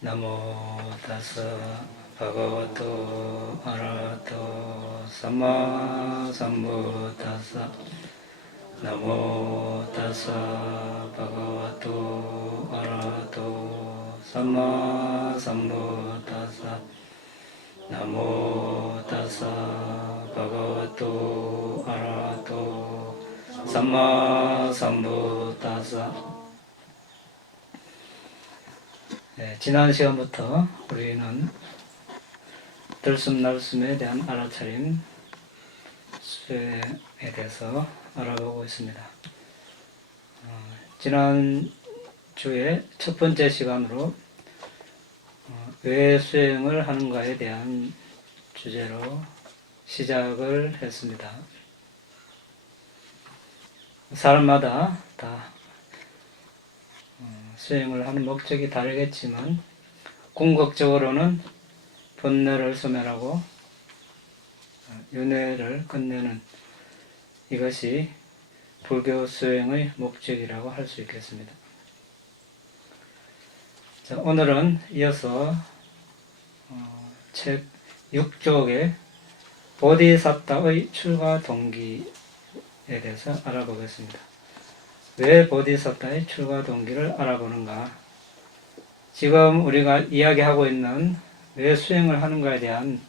나모 타사 바가와토 아라하토 삼마 삼부타사 나모 타사 바가와토 아라하토 삼마 삼부타사 나모 타사 바가와토 아라하토 삼마 삼부타사. 지난 시간부터 우리는 들숨날숨에 대한 알아차림 수행에 대해서 알아보고 있습니다. 지난 주에 첫 번째 시간으로 왜 수행을 하는가에 대한 주제로 시작을 했습니다. 사람마다 다 수행을 하는 목적이 다르겠지만 궁극적으로는 번뇌를 소멸하고 윤회를 끝내는 이것이 불교 수행의 목적이라고 할 수 있겠습니다. 자, 오늘은 이어서 책 6쪽의 보디사타의 출가 동기에 대해서 알아보겠습니다. 왜 보디사타의 출가 동기를 알아보는가? 지금 우리가 이야기하고 있는 왜 수행을 하는가에 대한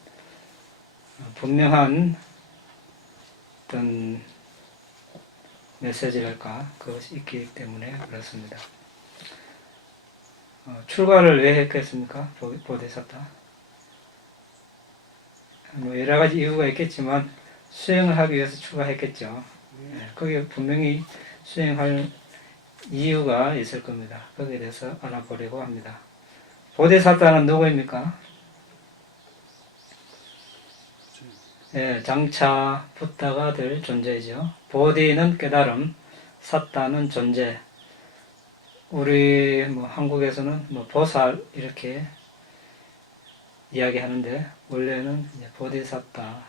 분명한 어떤 메시지랄까 그것이 있기 때문에 그렇습니다. 출가를 왜 했겠습니까? 보디사타? 여러 가지 이유가 있겠지만 수행을 하기 위해서 출가했겠죠. 그게 분명히 수행할 이유가 있을 겁니다. 거기에 대해서 알아보려고 합니다. 보디사타는 누구입니까? 장차 붓다가 될 존재이죠. 보디는 깨달음, 사타는 존재. 우리 한국에서는 보살 이렇게 이야기하는데 원래는 보디사타이고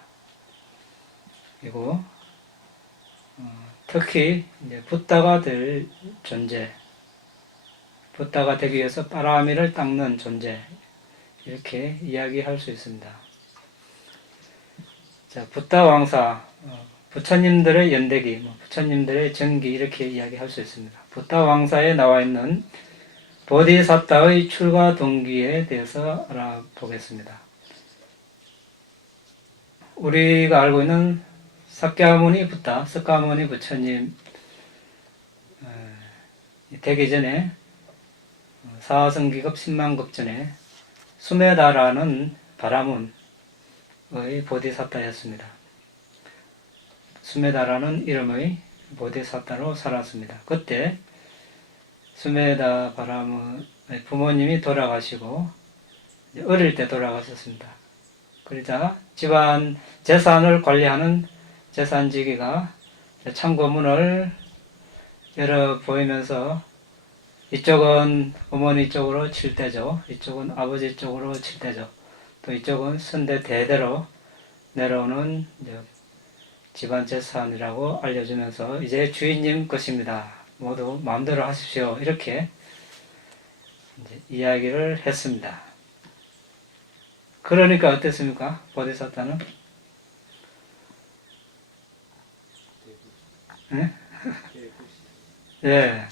특히 붓다가 될 존재, 붓다가 되기 위해서 빠라미를 닦는 존재 이렇게 이야기할 수 있습니다. 자, 붓다 왕사, 부처님들의 연대기, 부처님들의 정기 이렇게 이야기할 수 있습니다. 붓다 왕사에 나와 있는 보디사타의 출가 동기에 대해서 알아보겠습니다. 우리가 알고 있는 사캬무니 붓다, 석가모니 부처님 되기 전에 사성기급 10만급 전에 수메다라는 바라문의 보디사타였습니다. 수메다라는 이름의 보디사타로 살았습니다. 그때 수메다 바라문의 부모님이 돌아가시고 어릴 때 돌아가셨습니다. 그러자 집안 재산을 관리하는 재산지기가 창고문을 열어 보이면서 이쪽은 어머니 쪽으로 칠 때죠. 이쪽은 아버지 쪽으로 칠 때죠. 또 이쪽은 선대 대대로 내려오는 집안 재산이라고 알려주면서 이제 주인님 것입니다. 모두 마음대로 하십시오. 이렇게 이야기를 했습니다. 그러니까 어땠습니까? 보디사타는? 네.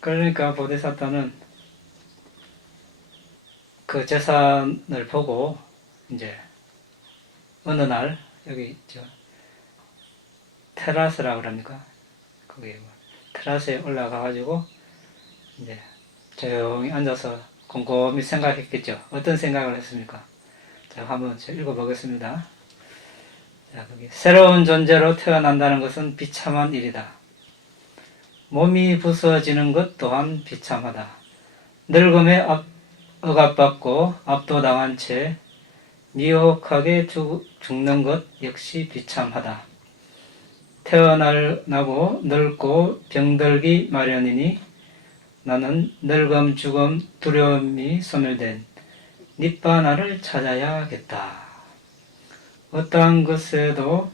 그러니까 보디사타는 그 재산을 보고 이제 어느 날 여기 있죠. 테라스라고 합니까? 거기 테라스에 올라가 가지고 이제 조용히 앉아서 곰곰이 생각했겠죠. 어떤 생각을 했습니까? 자, 한번 읽어보겠습니다. 자, 거기 새로운 존재로 태어난다는 것은 비참한 일이다. 몸이 부서지는 것 또한 비참하다. 늙음에 억압받고 압도당한 채 미혹하게 죽는 것 역시 비참하다. 태어나고 늙고 병들기 마련이니 나는 늙음, 죽음, 두려움이 소멸된 닛바나를 찾아야겠다. 어떠한 것에도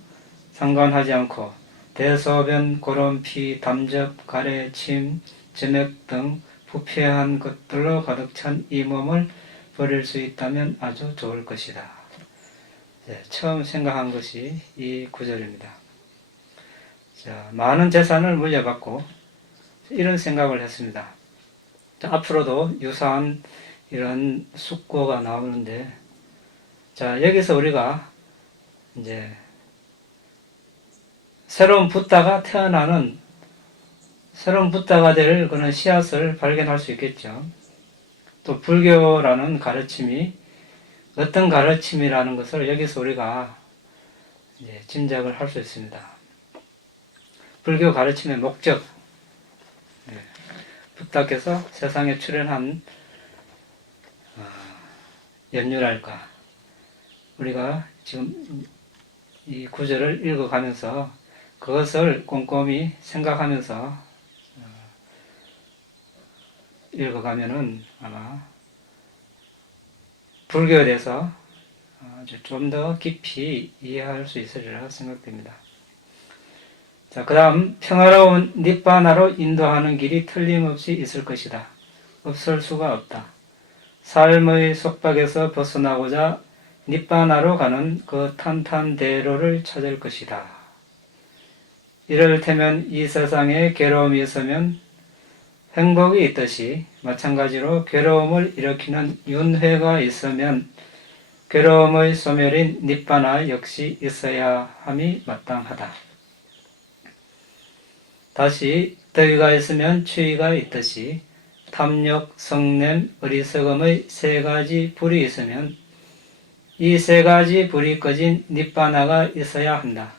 상관하지 않고 대소변, 고름, 피, 담즙, 가래, 침, 점액 등 부패한 것들로 가득 찬 이 몸을 버릴 수 있다면 아주 좋을 것이다. 처음 생각한 것이 이 구절입니다. 자, 많은 재산을 물려받고 이런 생각을 했습니다. 자, 앞으로도 유사한 이런 숙고가 나오는데, 자, 여기서 우리가 이제 새로운 붓다가 태어나는, 새로운 붓다가 될 그런 씨앗을 발견할 수 있겠죠. 또 불교라는 가르침이 어떤 가르침이라는 것을 여기서 우리가 이제 짐작을 할 수 있습니다. 불교 가르침의 목적, 붓다께서 세상에 출현한 연유랄까, 우리가 지금 이 구절을 읽어가면서 그것을 꼼꼼히 생각하면서 읽어가면은 아마 불교에 대해서 좀 더 깊이 이해할 수 있으리라 생각됩니다. 자, 그 다음 평화로운 니바나로 인도하는 길이 틀림없이 있을 것이다. 없을 수가 없다. 삶의 속박에서 벗어나고자 니바나로 가는 그 탄탄대로를 찾을 것이다. 이를테면 이 세상에 괴로움이 있으면 행복이 있듯이 마찬가지로 괴로움을 일으키는 윤회가 있으면 괴로움의 소멸인 니바나 역시 있어야 함이 마땅하다. 다시 더위가 있으면 추위가 있듯이 탐욕, 성냄, 어리석음의 세 가지 불이 있으면 이 세 가지 불이 꺼진 니바나가 있어야 한다.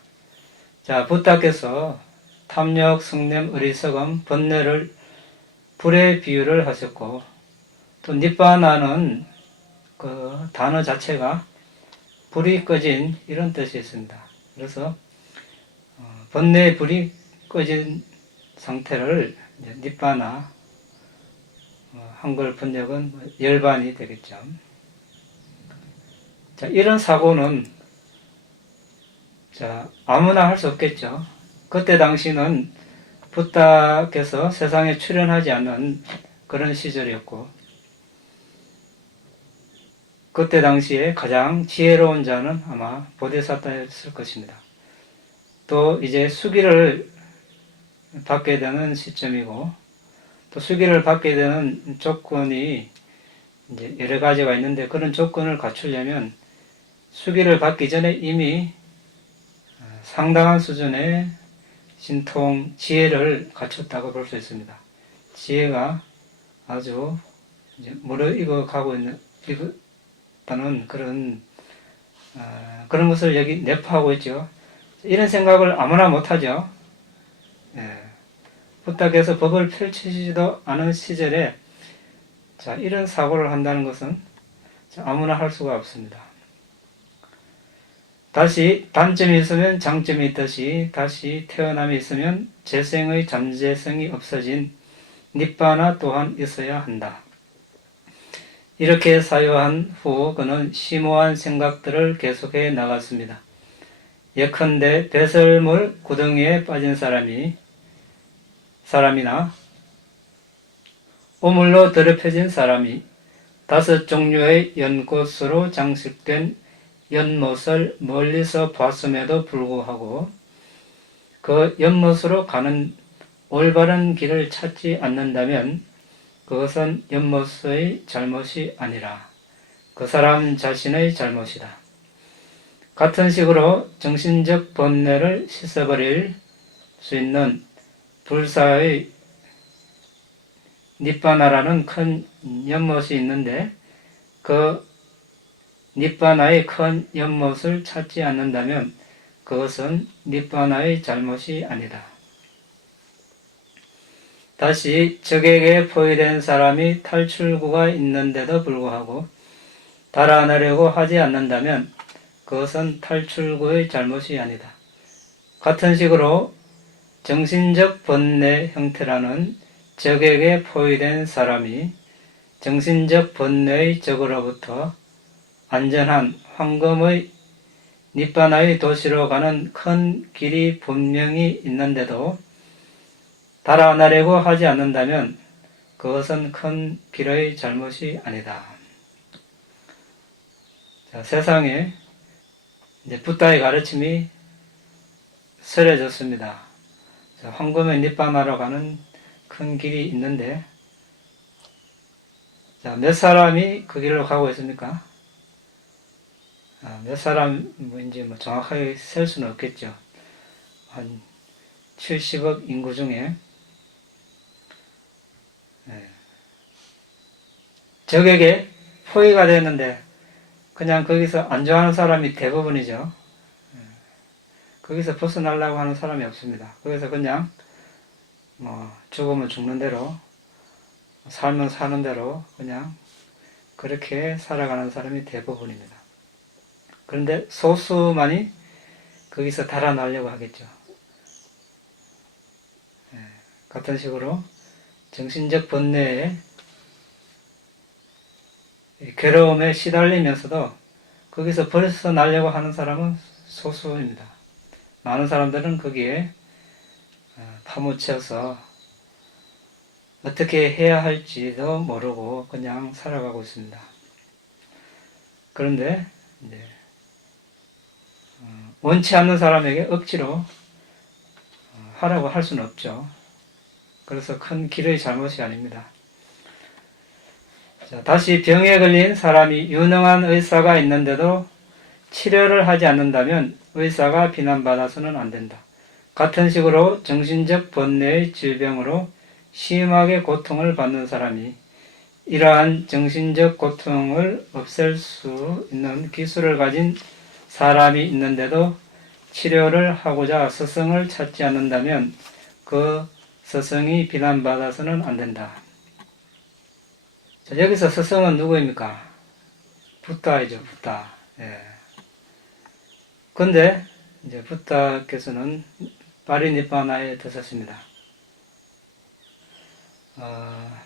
자, 붓다께서 탐욕, 성냄, 어리석음, 번뇌를 불의 비유를 하셨고, 또 니바나는 그 단어 자체가 불이 꺼진 이런 뜻이 있습니다. 그래서 번뇌의 불이 꺼진 상태를 니바나, 한글 번역은 열반이 되겠죠. 자, 이런 사고는 자, 아무나 할 수 없겠죠. 그때 당시는 붓다께서 세상에 출현하지 않는 그런 시절이었고, 그때 당시에 가장 지혜로운 자는 아마 보디사타였을 것입니다. 또 이제 수기를 받게 되는 시점이고, 또 수기를 받게 되는 조건이 이제 여러 가지가 있는데, 그런 조건을 갖추려면 수기를 받기 전에 이미 상당한 수준의 신통, 지혜를 갖췄다고 볼 수 있습니다. 지혜가 아주 이제 무르익어 가고 있다는 그런 것을 여기 내포하고 있죠. 이런 생각을 아무나 못하죠. 붓다께서 법을 펼치지도 않은 시절에 자, 이런 사고를 한다는 것은 아무나 할 수가 없습니다. 다시 단점이 있으면 장점이 있듯이 다시 태어남이 있으면 재생의 잠재성이 없어진 니바나 또한 있어야 한다. 이렇게 사유한 후 그는 심오한 생각들을 계속해 나갔습니다. 예컨대 배설물 구덩이에 빠진 사람이나 오물로 더럽혀진 사람이 5 종류의 연꽃으로 장식된 연못을 멀리서 봤음에도 불구하고 그 연못으로 가는 올바른 길을 찾지 않는다면 그것은 연못의 잘못이 아니라 그 사람 자신의 잘못이다. 같은 식으로 정신적 번뇌를 씻어버릴 수 있는 불사의 니바나라는 큰 연못이 있는데 그 니바나의 큰 연못을 찾지 않는다면 그것은 니바나의 잘못이 아니다. 다시 적에게 포위된 사람이 탈출구가 있는데도 불구하고 달아나려고 하지 않는다면 그것은 탈출구의 잘못이 아니다. 같은 식으로 정신적 번뇌 형태라는 적에게 포위된 사람이 정신적 번뇌의 적으로부터 안전한 황금의 니바나의 도시로 가는 큰 길이 분명히 있는데도 달아나려고 하지 않는다면 그것은 큰 길의 잘못이 아니다. 자, 세상에 이제 붓다의 가르침이 설해졌습니다. 자, 황금의 니바나로 가는 큰 길이 있는데, 자, 몇 사람이 그 길로 가고 있습니까? 몇 사람인지 뭐 정확하게 셀 수는 없겠죠. 한 70억 인구 중에 적에게 포위가 되었는데 그냥 거기서 안 좋아하는 사람이 대부분이죠. 거기서 벗어나려고 하는 사람이 없습니다. 거기서 그냥 뭐 죽으면 죽는 대로, 살면 사는 대로 그냥 그렇게 살아가는 사람이 대부분입니다. 그런데 소수만이 거기서 달아나려고 하겠죠. 같은 식으로 정신적 번뇌에 괴로움에 시달리면서도 거기서 벗어나려고 하는 사람은 소수입니다. 많은 사람들은 거기에 파묻혀서 어떻게 해야 할지도 모르고 그냥 살아가고 있습니다. 그런데 이제 원치 않는 사람에게 억지로 하라고 할 수는 없죠. 그래서 큰 길의 잘못이 아닙니다. 자, 다시 병에 걸린 사람이 유능한 의사가 있는데도 치료를 하지 않는다면 의사가 비난받아서는 안 된다. 같은 식으로 정신적 번뇌의 질병으로 심하게 고통을 받는 사람이 이러한 정신적 고통을 없앨 수 있는 기술을 가진 사람이 있는데도 치료를 하고자 스승을 찾지 않는다면 그 스승이 비난받아서는 안 된다. 자, 여기서 스승은 누구입니까? 붓다이죠, 붓다. 예. 근데 이제 붓다께서는 파리니바나에 드셨습니다.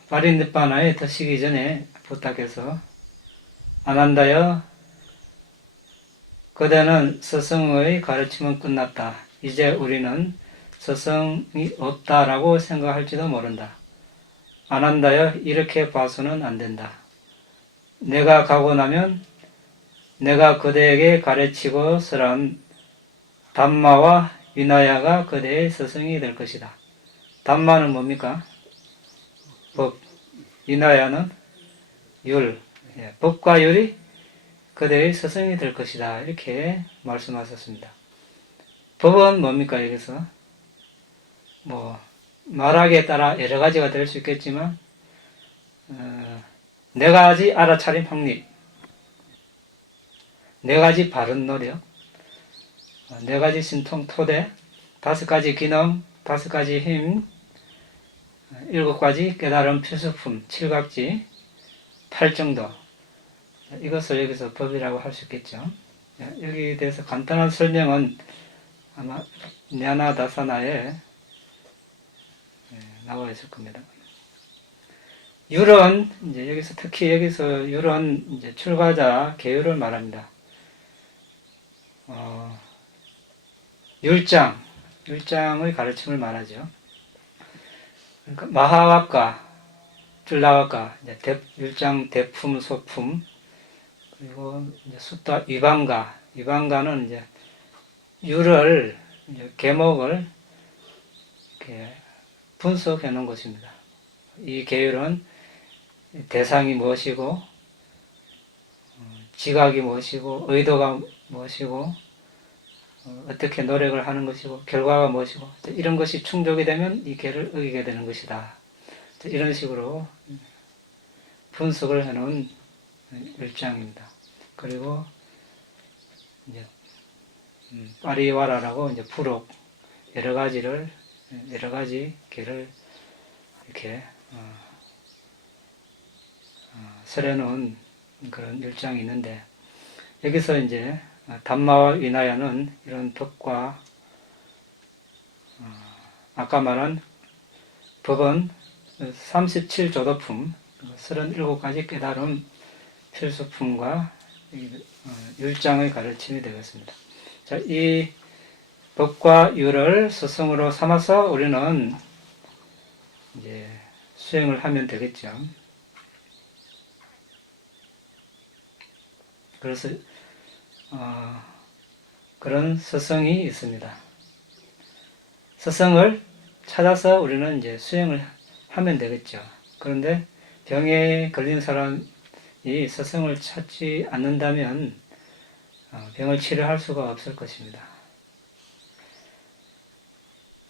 파리니바나에 드시기 전에 붓다께서 아난다여, 그대는 스승의 가르침은 끝났다. 이제 우리는 스승이 없다라고 생각할지도 모른다. 아난다여, 이렇게 봐서는 안 된다. 내가 가고 나면 내가 그대에게 가르치고서란 담마와 위나야가 그대의 스승이 될 것이다. 담마는 뭡니까? 법. 위나야는 율. 법과 율이 그대의 스승이 될 것이다. 이렇게 말씀하셨습니다. 법은 뭡니까? 여기서 뭐 말하기에 따라 여러 가지가 될 수 있겠지만 네 가지 알아차림 확립, 네 가지 바른 노력, 네 가지 신통 토대, 5가지 기능, 5가지 힘, 7가지 깨달음 필수품, 7각지, 8정도. 이것을 여기서 법이라고 할 수 있겠죠. 여기에 대해서 간단한 설명은 아마 냐나다사나에 나와 있을 겁니다. 율은 이제 여기서 특히 여기서 율은 이제 출가자 계율을 말합니다. 율장의 가르침을 말하죠. 그러니까 마하와카, 줄라와카, 율장 대품, 소품, 그리고 이제 숫다 위반가, 위반가는 이제 율을 이제 계목을 이렇게 분석해 놓은 것입니다. 이 계율은 대상이 무엇이고, 지각이 무엇이고, 의도가 무엇이고, 어떻게 노력을 하는 것이고, 결과가 무엇이고, 이런 것이 충족이 되면 이 계를 어기게 되는 것이다. 이런 식으로 분석을 해놓은 율장입니다. 그리고 이제 파리와라라고 이제 부록 여러 가지 계를 이렇게 설해놓은 그런 율장이 있는데, 여기서 이제 담마와 위나야는 이런 법과 아까 말한 법은 37조도품, 37가지 깨달음 필수품과 율장의 가르침이 되겠습니다. 자, 이 법과 율을 스승으로 삼아서 우리는 이제 수행을 하면 되겠죠. 그래서 그런 서성이 있습니다. 서성을 찾아서 우리는 이제 수행을 하면 되겠죠. 그런데 병에 걸린 사람이 서성을 찾지 않는다면 병을 치료할 수가 없을 것입니다.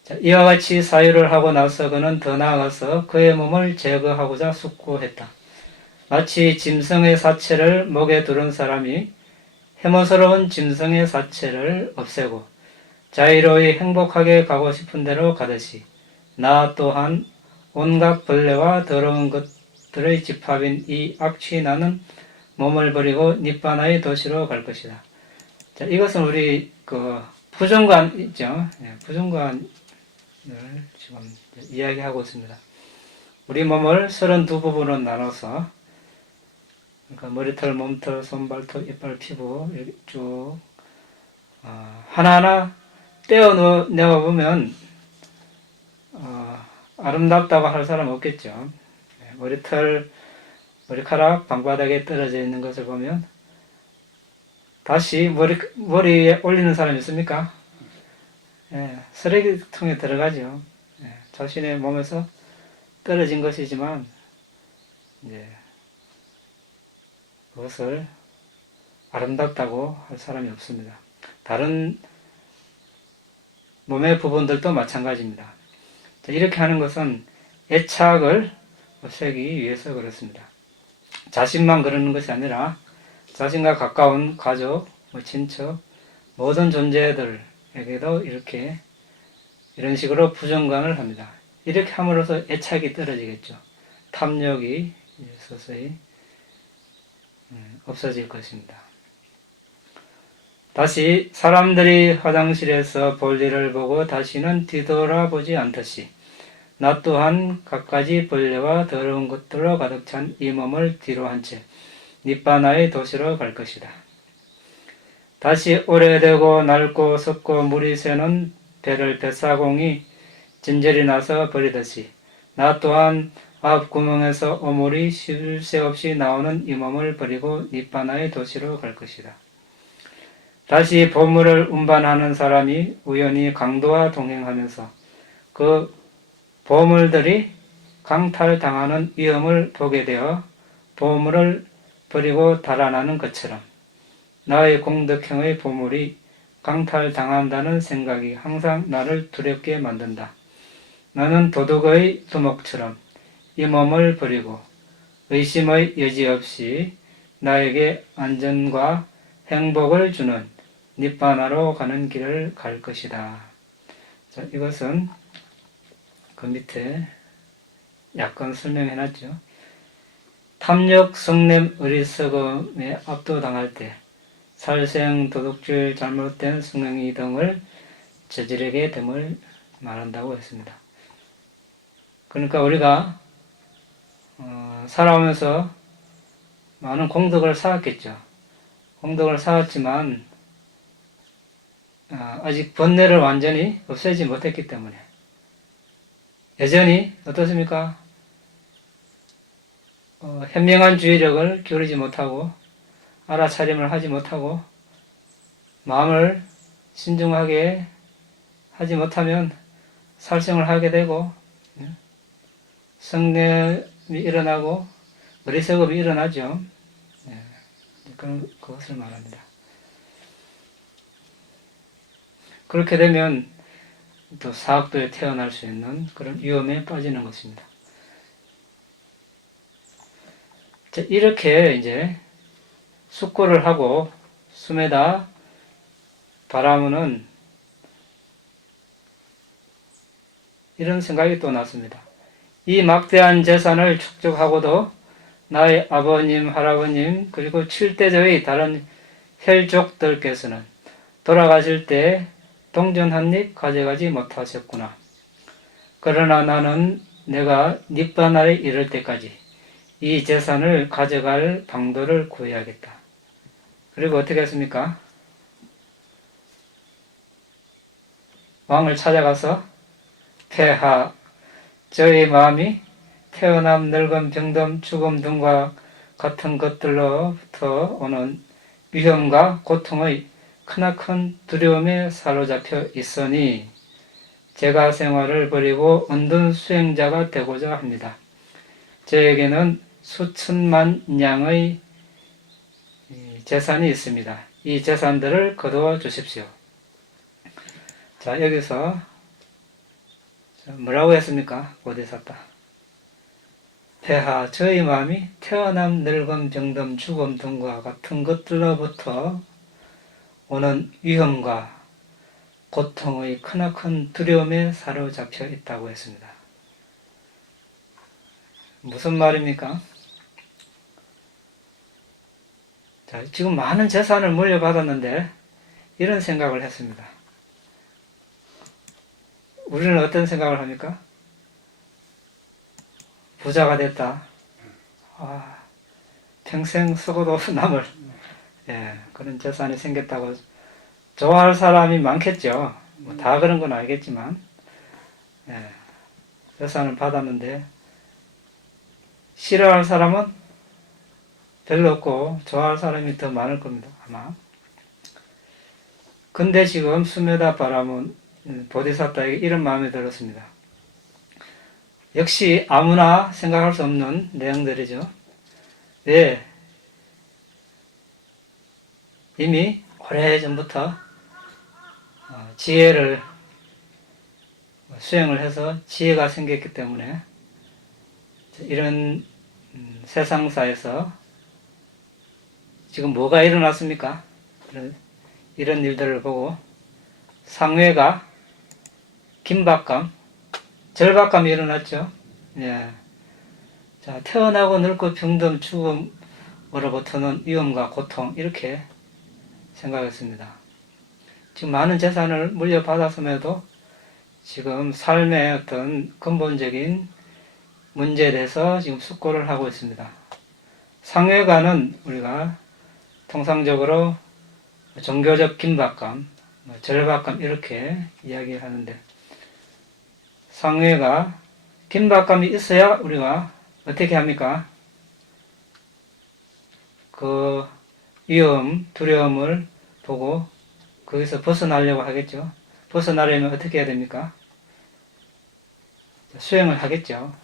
자, 이와 같이 사유를 하고 나서 그는 더 나아가서 그의 몸을 제거하고자 숙고했다. 마치 짐승의 사체를 목에 두른 사람이 해모스러운 짐승의 사체를 없애고 자유로이 행복하게 가고 싶은 대로 가듯이 나 또한 온갖 벌레와 더러운 것들의 집합인 이 악취 나는 몸을 버리고 니빠나의 도시로 갈 것이다. 자, 이것은 우리 부정관 있죠. 부정관을 지금 이야기하고 있습니다. 우리 몸을 32부분으로 나눠서 그러니까 머리털, 몸털, 손발톱, 이빨, 피부 이렇게 쭉 하나하나 떼어내어보면 아름답다고 할 사람 없겠죠. 머리카락 방바닥에 떨어져 있는 것을 보면 다시 머리에 올리는 사람이 있습니까? 쓰레기통에 들어가죠. 자신의 몸에서 떨어진 것이지만 이제 그것을 아름답다고 할 사람이 없습니다. 다른 몸의 부분들도 마찬가지입니다. 이렇게 하는 것은 애착을 없애기 위해서 그렇습니다. 자신만 그러는 것이 아니라 자신과 가까운 가족, 친척, 모든 존재들에게도 이런 식으로 부정관을 합니다. 이렇게 함으로써 애착이 떨어지겠죠. 탐욕이 서서히 없어질 것입니다. 다시 사람들이 화장실에서 볼일을 보고 다시는 뒤돌아보지 않듯이 나 또한 갖가지 벌레와 더러운 것들로 가득 찬 이 몸을 뒤로 한 채 니빠나의 도시로 갈 것이다. 다시 오래되고 낡고 썩고 물이 새는 배를 뱃사공이 진절이 나서 버리듯이 나 또한 앞구멍에서 오물이 쉴 새 없이 나오는 이 몸을 버리고 니빠나의 도시로 갈 것이다. 다시 보물을 운반하는 사람이 우연히 강도와 동행하면서 그 보물들이 강탈당하는 위험을 보게 되어 보물을 버리고 달아나는 것처럼 나의 공덕형의 보물이 강탈당한다는 생각이 항상 나를 두렵게 만든다. 나는 도둑의 두목처럼 이 몸을 버리고 의심의 여지 없이 나에게 안전과 행복을 주는 니빠나로 가는 길을 갈 것이다. 자, 이것은 그 밑에 약간 설명해놨죠. 탐욕, 성냄, 어리석음에 압도당할 때 살생, 도둑질, 잘못된 성행위 등을 저지르게 됨을 말한다고 했습니다. 그러니까 우리가 살아오면서 많은 공덕을 쌓았겠죠. 공덕을 쌓았지만 아직 번뇌를 완전히 없애지 못했기 때문에 여전히 어떻습니까? 현명한 주의력을 기울이지 못하고 알아차림을 하지 못하고 마음을 신중하게 하지 못하면 살생을 하게 되고 성냄이 일어나고 어리석음이 일어나죠. 그것을 말합니다. 그렇게 되면 또 사학도에 태어날 수 있는 그런 위험에 빠지는 것입니다. 자, 이렇게 이제 숙고를 하고 숨에다 바라보는 이런 생각이 또 났습니다. 이 막대한 재산을 축적하고도 나의 아버님, 할아버님, 그리고 7대저의 다른 혈족들께서는 돌아가실 때 동전 한 입 가져가지 못하셨구나. 그러나 나는 내가 니빠나에 이를 때까지 이 재산을 가져갈 방도를 구해야겠다. 그리고 어떻게 했습니까? 왕을 찾아가서 폐하, 저의 마음이 태어남, 늙음, 병듦, 죽음 등과 같은 것들로부터 오는 위험과 고통의 크나큰 두려움에 사로잡혀 있으니 제가 생활을 버리고 은둔 수행자가 되고자 합니다. 저에게는 수천만 양의 재산이 있습니다. 이 재산들을 거두어 주십시오. 자, 여기서 뭐라고 했습니까? 보디사tta. 폐하, 저희 마음이 태어남, 늙음, 병듦, 죽음 등과 같은 것들로부터 오는 위험과 고통의 크나큰 두려움에 사로잡혀 있다고 했습니다. 무슨 말입니까? 자, 지금 많은 재산을 물려받았는데 이런 생각을 했습니다. 우리는 어떤 생각을 합니까? 부자가 됐다. 평생 쓰고도 남을 그런 재산이 생겼다고 좋아할 사람이 많겠죠. 다 그런 건 알겠지만 재산을 받았는데 싫어할 사람은 별로 없고 좋아할 사람이 더 많을 겁니다. 아마. 근데 지금 수메다 바람은 보디사tta에게 이런 마음이 들었습니다. 역시 아무나 생각할 수 없는 내용들이죠. 왜? 이미 오래전부터 지혜를 수행을 해서 지혜가 생겼기 때문에 이런 세상사에서 지금 뭐가 일어났습니까? 이런 일들을 보고 상회가 긴박감, 절박감이 일어났죠. 자, 태어나고 늙고 병듦 죽음으로부터는 위험과 고통 이렇게 생각했습니다. 지금 많은 재산을 물려받았음에도 지금 삶의 어떤 근본적인 문제에 대해서 지금 숙고를 하고 있습니다. 상회가는 우리가 통상적으로 종교적 긴박감, 절박감 이렇게 이야기하는데 상회가 긴박감이 있어야 우리가 어떻게 합니까? 그 위험, 두려움을 보고 거기서 벗어나려고 하겠죠. 벗어나려면 어떻게 해야 됩니까? 수행을 하겠죠.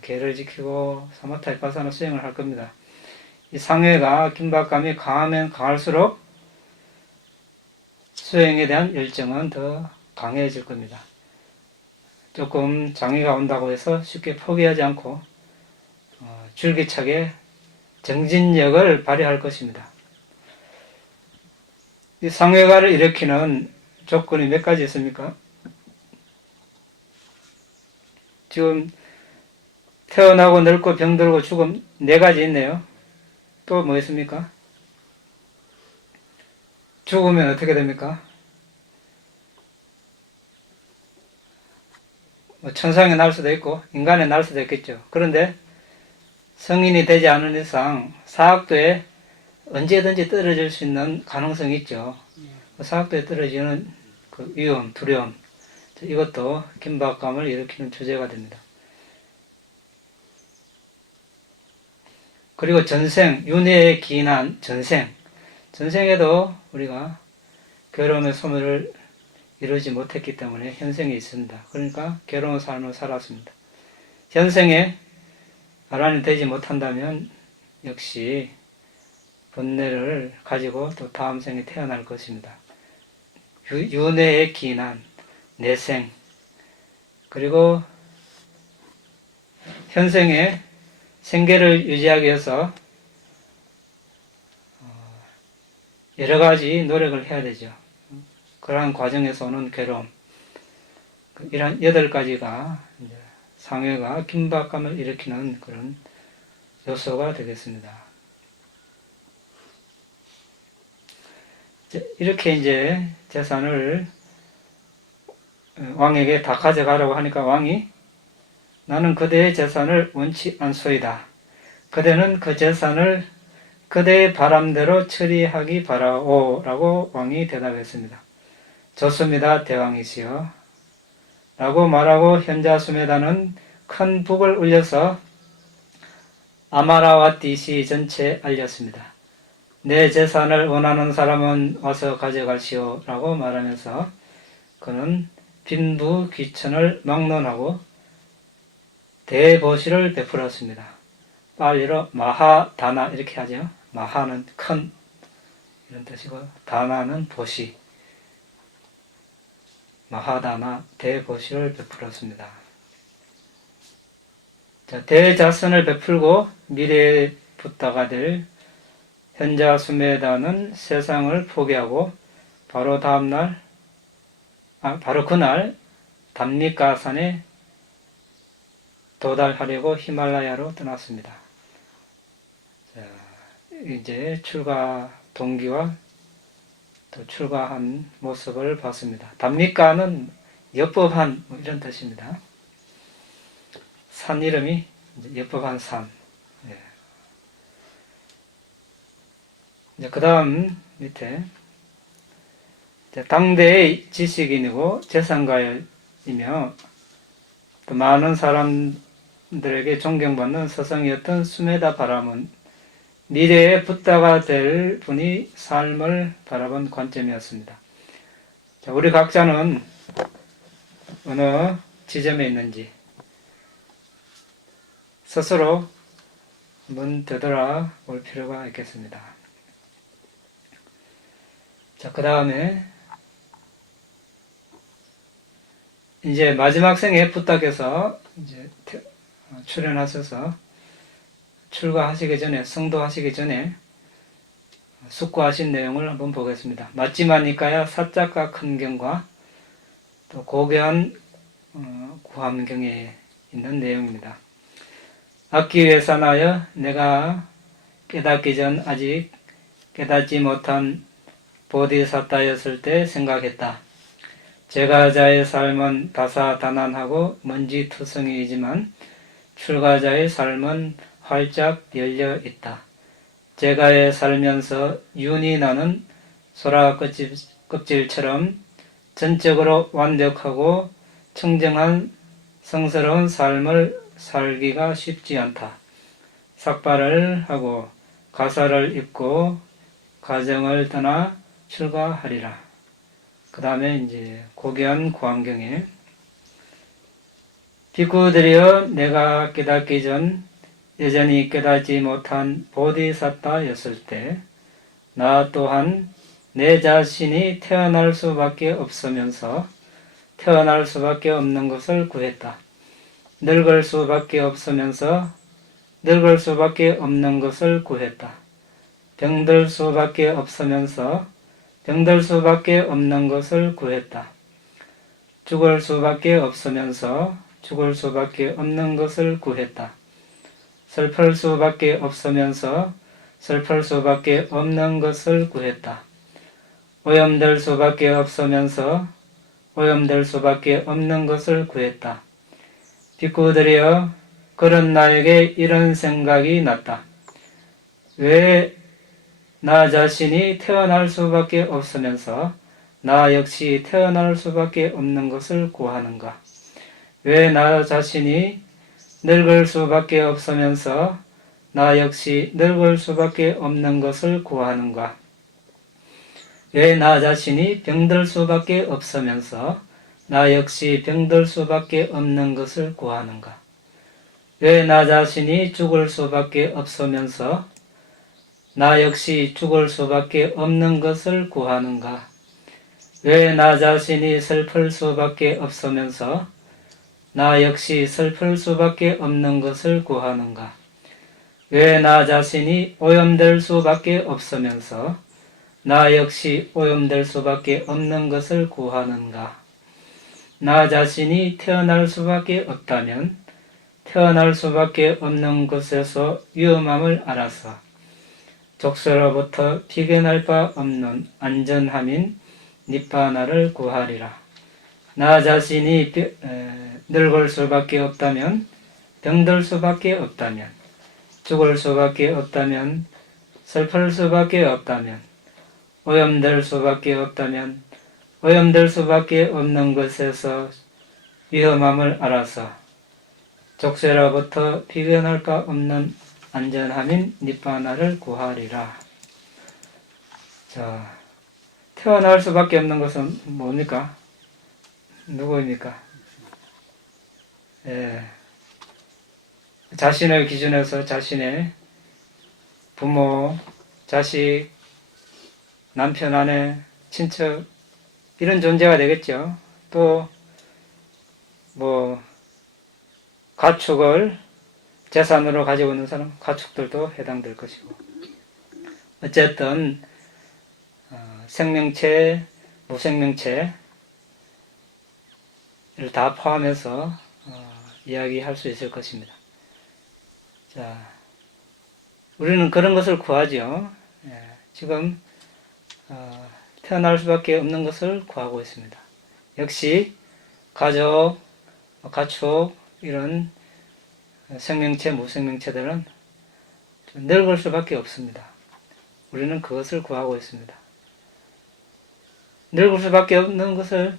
계를 지키고 사마타 위파사나 수행을 할 겁니다. 이 상회가 긴박감이 강하면 강할수록 수행에 대한 열정은 더 강해질 겁니다. 조금 장애가 온다고 해서 쉽게 포기하지 않고 줄기차게 정진력을 발휘할 것입니다. 이 상회가를 일으키는 조건이 몇 가지 있습니까? 지금 태어나고 늙고 병들고 죽음 4가지 있네요. 또 뭐 있습니까? 죽으면 어떻게 됩니까? 천상에 날 수도 있고 인간에 날 수도 있겠죠. 그런데 성인이 되지 않은 이상 사학도에 언제든지 떨어질 수 있는 가능성이 있죠. 사학도에 떨어지는 그 위험, 두려움 이것도 긴박감을 일으키는 주제가 됩니다. 그리고 전생, 윤회에 기인한 전생에도 우리가 괴로움의 소멸을 이루지 못했기 때문에 현생에 있습니다. 그러니까 괴로운 삶을 살았습니다. 현생에 아란이 되지 못한다면 역시 번뇌를 가지고 또 다음 생에 태어날 것입니다. 윤회에 기인한 내생 그리고 현생에 생계를 유지하기 위해서 여러 가지 노력을 해야 되죠. 그러한 과정에서 오는 괴로움 이런 8가지가 상회가 긴박감을 일으키는 그런 요소가 되겠습니다. 이렇게 이제 재산을 왕에게 다 가져가라고 하니까 왕이 나는 그대의 재산을 원치 않소이다. 그대는 그 재산을 그대의 바람대로 처리하기 바라오 라고 왕이 대답했습니다. 좋습니다, 대왕이시여 라고 말하고 현자수메다는 큰 북을 울려서 아마라와띠시 전체에 알렸습니다. 내 재산을 원하는 사람은 와서 가져가시오 라고 말하면서 그는 빈부 귀천을 막론하고 대보시를 베풀었습니다. 빨리로 마하다나 이렇게 하죠. 마하는 큰 이런 뜻이고 다나는 보시, 마하다나 대보시를 베풀었습니다. 자, 대자선을 베풀고 미래에 붓다가 될 현자 수메다는 세상을 포기하고 바로 그날 담미가산에 도달하려고 히말라야로 떠났습니다. 자, 이제 출가 동기와 또 출가한 모습을 봤습니다. 담미가는 엽법한 이런 뜻입니다. 산 이름이 엽법한 산. 그 다음 밑에 당대의 지식인이고 재산가이며 또 많은 사람들에게 존경받는 서성이었던 수메다 바람은 미래에 붓다가 될 분이 삶을 바라본 관점이었습니다. 자, 우리 각자는 어느 지점에 있는지 스스로 한번 되돌아볼 필요가 있겠습니다. 자, 그 다음에 이제 마지막 생에 부탁해서 이제 출연하셔서 출가하시기 전에, 성도하시기 전에 숙고하신 내용을 한번 보겠습니다. 맞지마니까야 사자가 큰 경과 또 고귀한 구함경에 있는 내용입니다. 악기회산하여 내가 깨닫기 전 아직 깨닫지 못한 보디사타였을 때 생각했다. 제가자의 삶은 다사다난하고 먼지투성이이지만 출가자의 삶은 활짝 열려 있다. 제가에 살면서 윤이 나는 소라 껍질처럼 전적으로 완벽하고 청정한 성스러운 삶을 살기가 쉽지 않다. 삭발을 하고 가사를 입고 가정을 떠나 출가하리라. 그 다음에 이제 고귀한 구안경에 비구들이여 내가 깨닫기 전 여전히 깨닫지 못한 보디사타였을 때 나 또한 내 자신이 태어날 수밖에 없으면서 태어날 수밖에 없는 것을 구했다. 늙을 수밖에 없으면서 늙을 수밖에 없는 것을 구했다. 병들 수밖에 없으면서 병들 수밖에 없는 것을 구했다. 죽을 수밖에 없으면서 죽을 수밖에 없는 것을 구했다. 슬플 수밖에 없으면서 슬플 수밖에 없는 것을 구했다. 오염될 수밖에 없으면서 오염될 수밖에 없는 것을 구했다. 비구들이여 그런 나에게 이런 생각이 났다. 왜 나 자신이 태어날 수밖에 없으면서 나 역시 태어날 수밖에 없는 것을 구하는가? 왜 나 자신이 늙을 수밖에 없으면서 나 역시 늙을 수밖에 없는 것을 구하는가? 왜 나 자신이 병들 수밖에 없으면서 나 역시 병들 수밖에 없는 것을 구하는가? 왜 나 자신이 죽을 수밖에 없으면서 나 역시 죽을 수밖에 없는 것을 구하는가? 왜 나 자신이 슬플 수밖에 없으면서 나 역시 슬플 수밖에 없는 것을 구하는가? 왜 나 자신이 오염될 수밖에 없으면서 나 역시 오염될 수밖에 없는 것을 구하는가? 나 자신이 태어날 수밖에 없다면 태어날 수밖에 없는 것에서 위험함을 알아서 족쇄로부터 피견할 바 없는 안전함인 니파나를 구하리라. 나 자신이 늙을 수밖에 없다면, 병들 수밖에 없다면, 죽을 수밖에 없다면, 슬플 수밖에 없다면, 오염될 수밖에 없다면, 오염될 수밖에 없는 것에서 위험함을 알아서 족쇄로부터 피견할 바 없는 안전함인 니바나를 구하리라. 자, 태어날 수밖에 없는 것은 뭡니까? 누구입니까? 예, 자신을 기준해서 자신의 부모, 자식, 남편, 아내, 친척 이런 존재가 되겠죠. 또 뭐 가축을 재산으로 가지고 있는 사람, 가축들도 해당될 것이고 어쨌든 생명체, 무생명체를 다 포함해서 이야기할 수 있을 것입니다. 자, 우리는 그런 것을 구하죠. 지금 태어날 수밖에 없는 것을 구하고 있습니다. 역시 가족, 가축 이런 생명체, 무생명체들은 늙을 수밖에 없습니다. 우리는 그것을 구하고 있습니다. 늙을 수밖에 없는 것을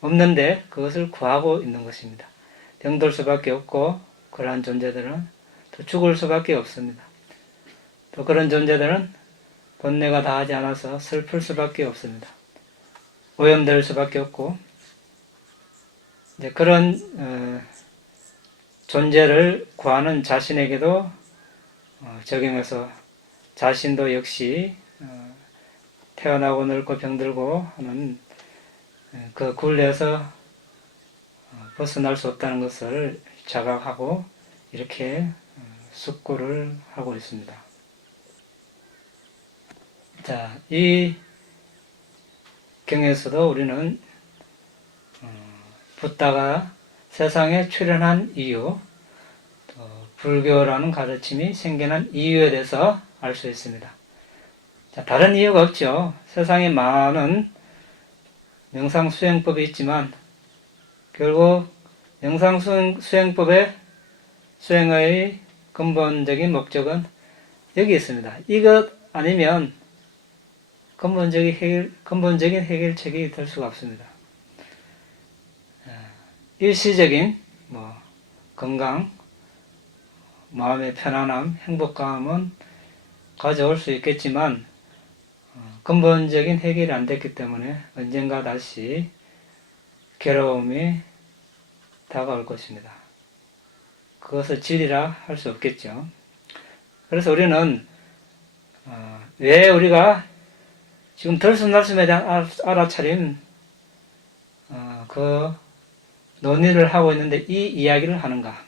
없는데 그것을 구하고 있는 것입니다. 병들 수밖에 없고 그러한 존재들은 또 죽을 수밖에 없습니다. 또 그런 존재들은 본내가 다하지 않아서 슬플 수밖에 없습니다. 오염될 수밖에 없고 이제 그런 존재를 구하는 자신에게도 적용해서 자신도 역시 태어나고 늙고 병들고 하는 그 굴레에서 벗어날 수 없다는 것을 자각하고 이렇게 숙고를 하고 있습니다. 자, 이 경에서도 우리는 붓다가 세상에 출현한 이유, 또 불교라는 가르침이 생겨난 이유에 대해서 알 수 있습니다. 자, 다른 이유가 없죠. 세상에 많은 명상수행법이 있지만 결국 명상수행법의 수행의 근본적인 목적은 여기 있습니다. 이것 아니면 근본적인 해결책이 될 수가 없습니다. 일시적인 건강, 마음의 편안함, 행복감은 가져올 수 있겠지만 근본적인 해결이 안 됐기 때문에 언젠가 다시 괴로움이 다가올 것입니다. 그것을 진리라 할 수 없겠죠. 그래서 우리는 왜 우리가 지금 들숨날숨에 대한 알아차림 그 논의를 하고 있는데 이 이야기를 하는가?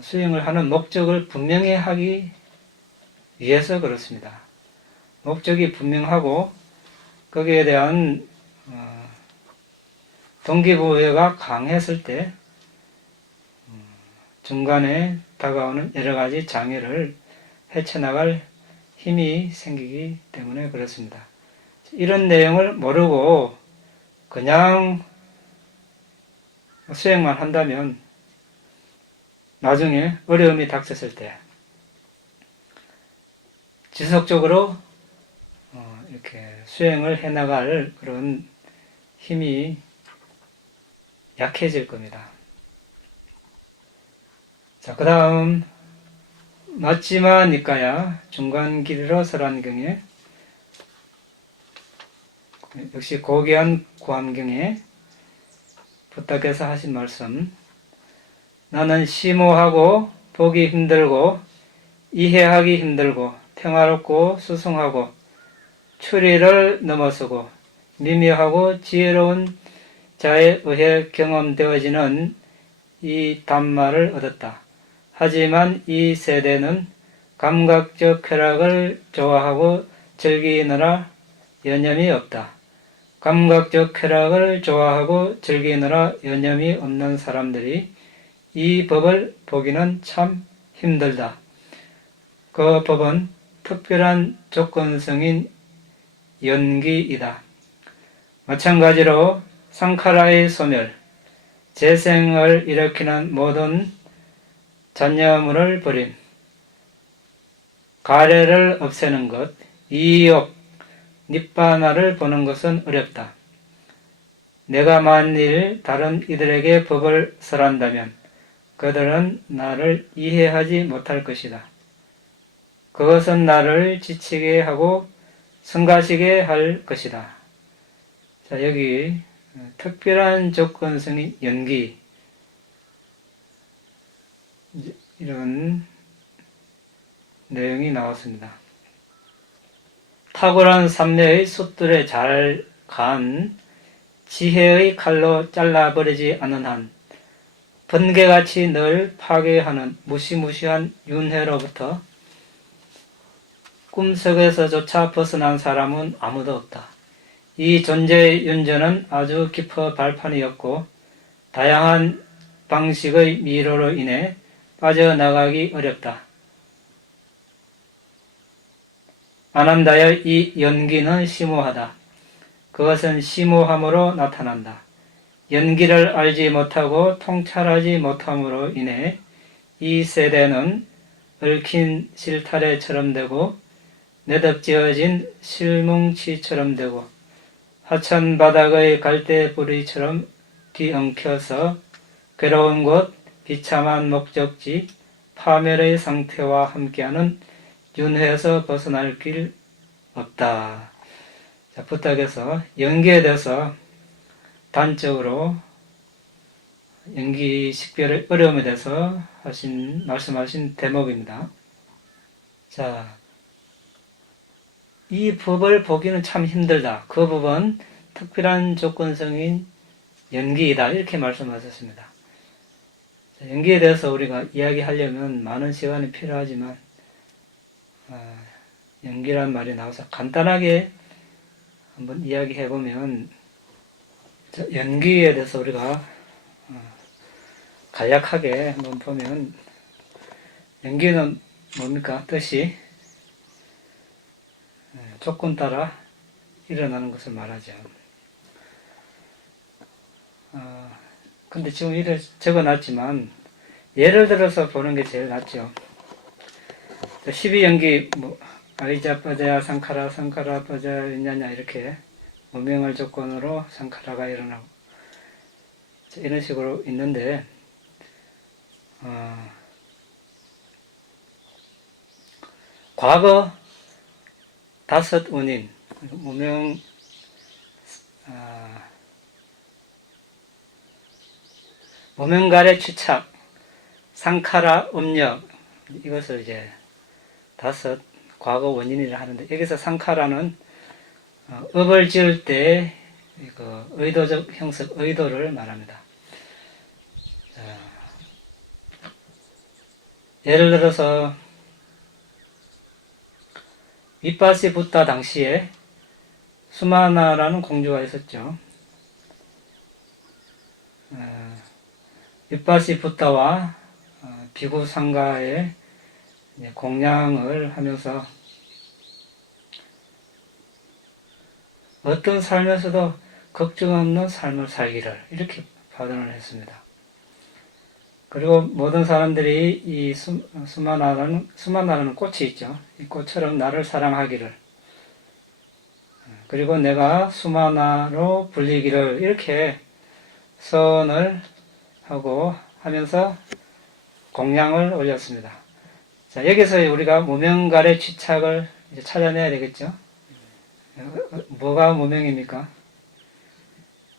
수행을 하는 목적을 분명히 하기 위해서 그렇습니다. 목적이 분명하고 거기에 대한 동기부여가 강했을 때 중간에 다가오는 여러 가지 장애를 헤쳐나갈 힘이 생기기 때문에 그렇습니다. 이런 내용을 모르고 그냥 수행만 한다면 나중에 어려움이 닥쳤을 때 지속적으로 이렇게 수행을 해나갈 그런 힘이 약해질 겁니다. 자, 그 다음 맞지마 니까야 중간 길이로 설한경에 역시 고귀한 구암경에 부탁해서 하신 말씀, 나는 심오하고 보기 힘들고 이해하기 힘들고 평화롭고 수승하고 추리를 넘어서고 미묘하고 지혜로운 자에 의해 경험되어지는 이 단말을 얻었다. 하지만 이 세대는 감각적 쾌락을 좋아하고 즐기느라 여념이 없다. 감각적 쾌락을 좋아하고 즐기느라 여념이 없는 사람들이 이 법을 보기는 참 힘들다. 그 법은 특별한 조건성인 연기이다. 마찬가지로 상카라의 소멸, 재생을 일으키는 모든 잔여물을 버림, 가래를 없애는 것, 이욕, 니바나를 보는 것은 어렵다. 내가 만일 다른 이들에게 법을 설한다면 그들은 나를 이해하지 못할 것이다. 그것은 나를 지치게 하고 성가시게 할 것이다. 자, 여기 특별한 조건성인 연기, 이런 내용이 나왔습니다. 탁월한 삼매의 숫들에 잘 간 지혜의 칼로 잘라버리지 않은 한 번개같이 늘 파괴하는 무시무시한 윤회로부터 꿈속에서조차 벗어난 사람은 아무도 없다. 이 존재의 윤전은 아주 깊어 발판이었고 다양한 방식의 미로로 인해 빠져나가기 어렵다. 아난다의 이 연기는 심오하다. 그것은 심오함으로 나타난다. 연기를 알지 못하고 통찰하지 못함으로 인해 이 세대는 얽힌 실타래처럼 되고 내덕지어진 실뭉치처럼 되고 하천 바닥의 갈대부리처럼 뒤엉켜서 괴로운 곳, 비참한 목적지, 파멸의 상태와 함께하는 윤회에서 벗어날 길 없다. 자, 부탁해서 연기에 대해서 단적으로 연기 식별의 어려움에 대해서 말씀하신 대목입니다. 자, 이 법을 보기는 참 힘들다. 그 법은 특별한 조건성인 연기이다. 이렇게 말씀하셨습니다. 자, 연기에 대해서 우리가 이야기하려면 많은 시간이 필요하지만 연기란 말이 나와서 간단하게 한번 이야기해보면 연기에 대해서 우리가 간략하게 한번 보면 연기는 뭡니까? 뜻이 조건 따라 일어나는 것을 말하죠. 근데 지금 이를 적어놨지만 예를 들어서 보는 게 제일 낫죠. 12연기 아이자 빠자야 상카라 상카라 빠자야 있냐냐 이렇게 무명을 조건으로 상카라가 일어나고 이런 식으로 있는데 과거 5 원인 무명 무명갈의 취착 상카라 음력 이것을 이제 5 과거 원인이라 하는데 여기서 상카라는 업을 지을 때 의도적 형습, 의도를 말합니다. 자, 예를 들어서 윗밭이 붙다 당시에 수마나라는 공주가 있었죠. 윗밭이 붙다와 비구상가의 공양을 하면서 어떤 삶에서도 걱정 없는 삶을 살기를 이렇게 발언을 했습니다. 그리고 모든 사람들이 이 수마나라는 꽃이 있죠. 이 꽃처럼 나를 사랑하기를 그리고 내가 수마나로 불리기를 이렇게 선을 하고 하면서 공양을 올렸습니다. 자, 여기서 우리가 무명갈의 취착을 이제 찾아내야 되겠죠. 뭐가 무명입니까?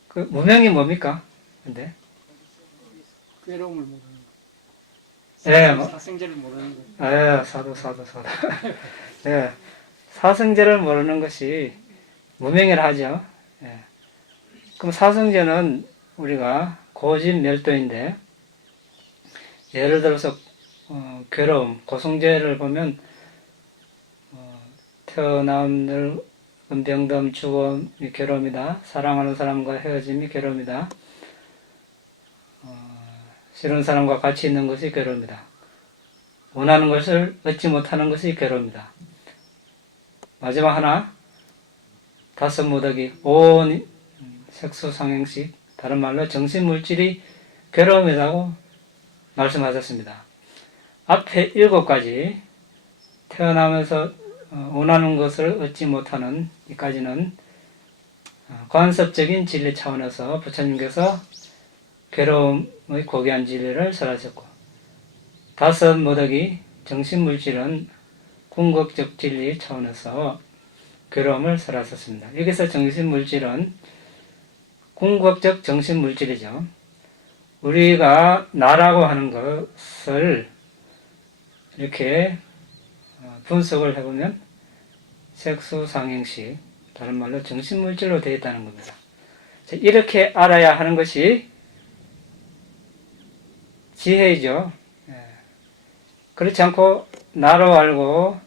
그 무명이 뭡니까? 근데 괴로움을 모르는 거. 예, 사생제를 모르는 거. 예, 사도. 예, 사성제를 모르는 것이 무명이라 하죠. 예. 그럼 사성제는 우리가 고진멸도인데 예를 들어서 괴로움, 고성제를 보면 태어남을 은병덤, 죽음이 괴로움이다. 사랑하는 사람과 헤어짐이 괴로움이다. 싫은 사람과 같이 있는 것이 괴로움이다. 원하는 것을 얻지 못하는 것이 괴로움이다. 마지막 하나, 5 무더기, 온 색소상행식, 다른 말로 정신물질이 괴로움이라고 말씀하셨습니다. 앞에 7가지 태어나면서 원하는 것을 얻지 못하는 이까지는 관습적인 진리 차원에서 부처님께서 괴로움의 고귀한 진리를 설하셨고 다섯 모덕이 정신물질은 궁극적 진리 차원에서 괴로움을 설하셨습니다. 여기서 정신물질은 궁극적 정신물질이죠. 우리가 나라고 하는 것을 이렇게 분석을 해보면 색수상행식, 다른 말로 정신물질로 되어 있다는 겁니다. 이렇게 알아야 하는 것이 지혜이죠. 그렇지 않고 나로 알고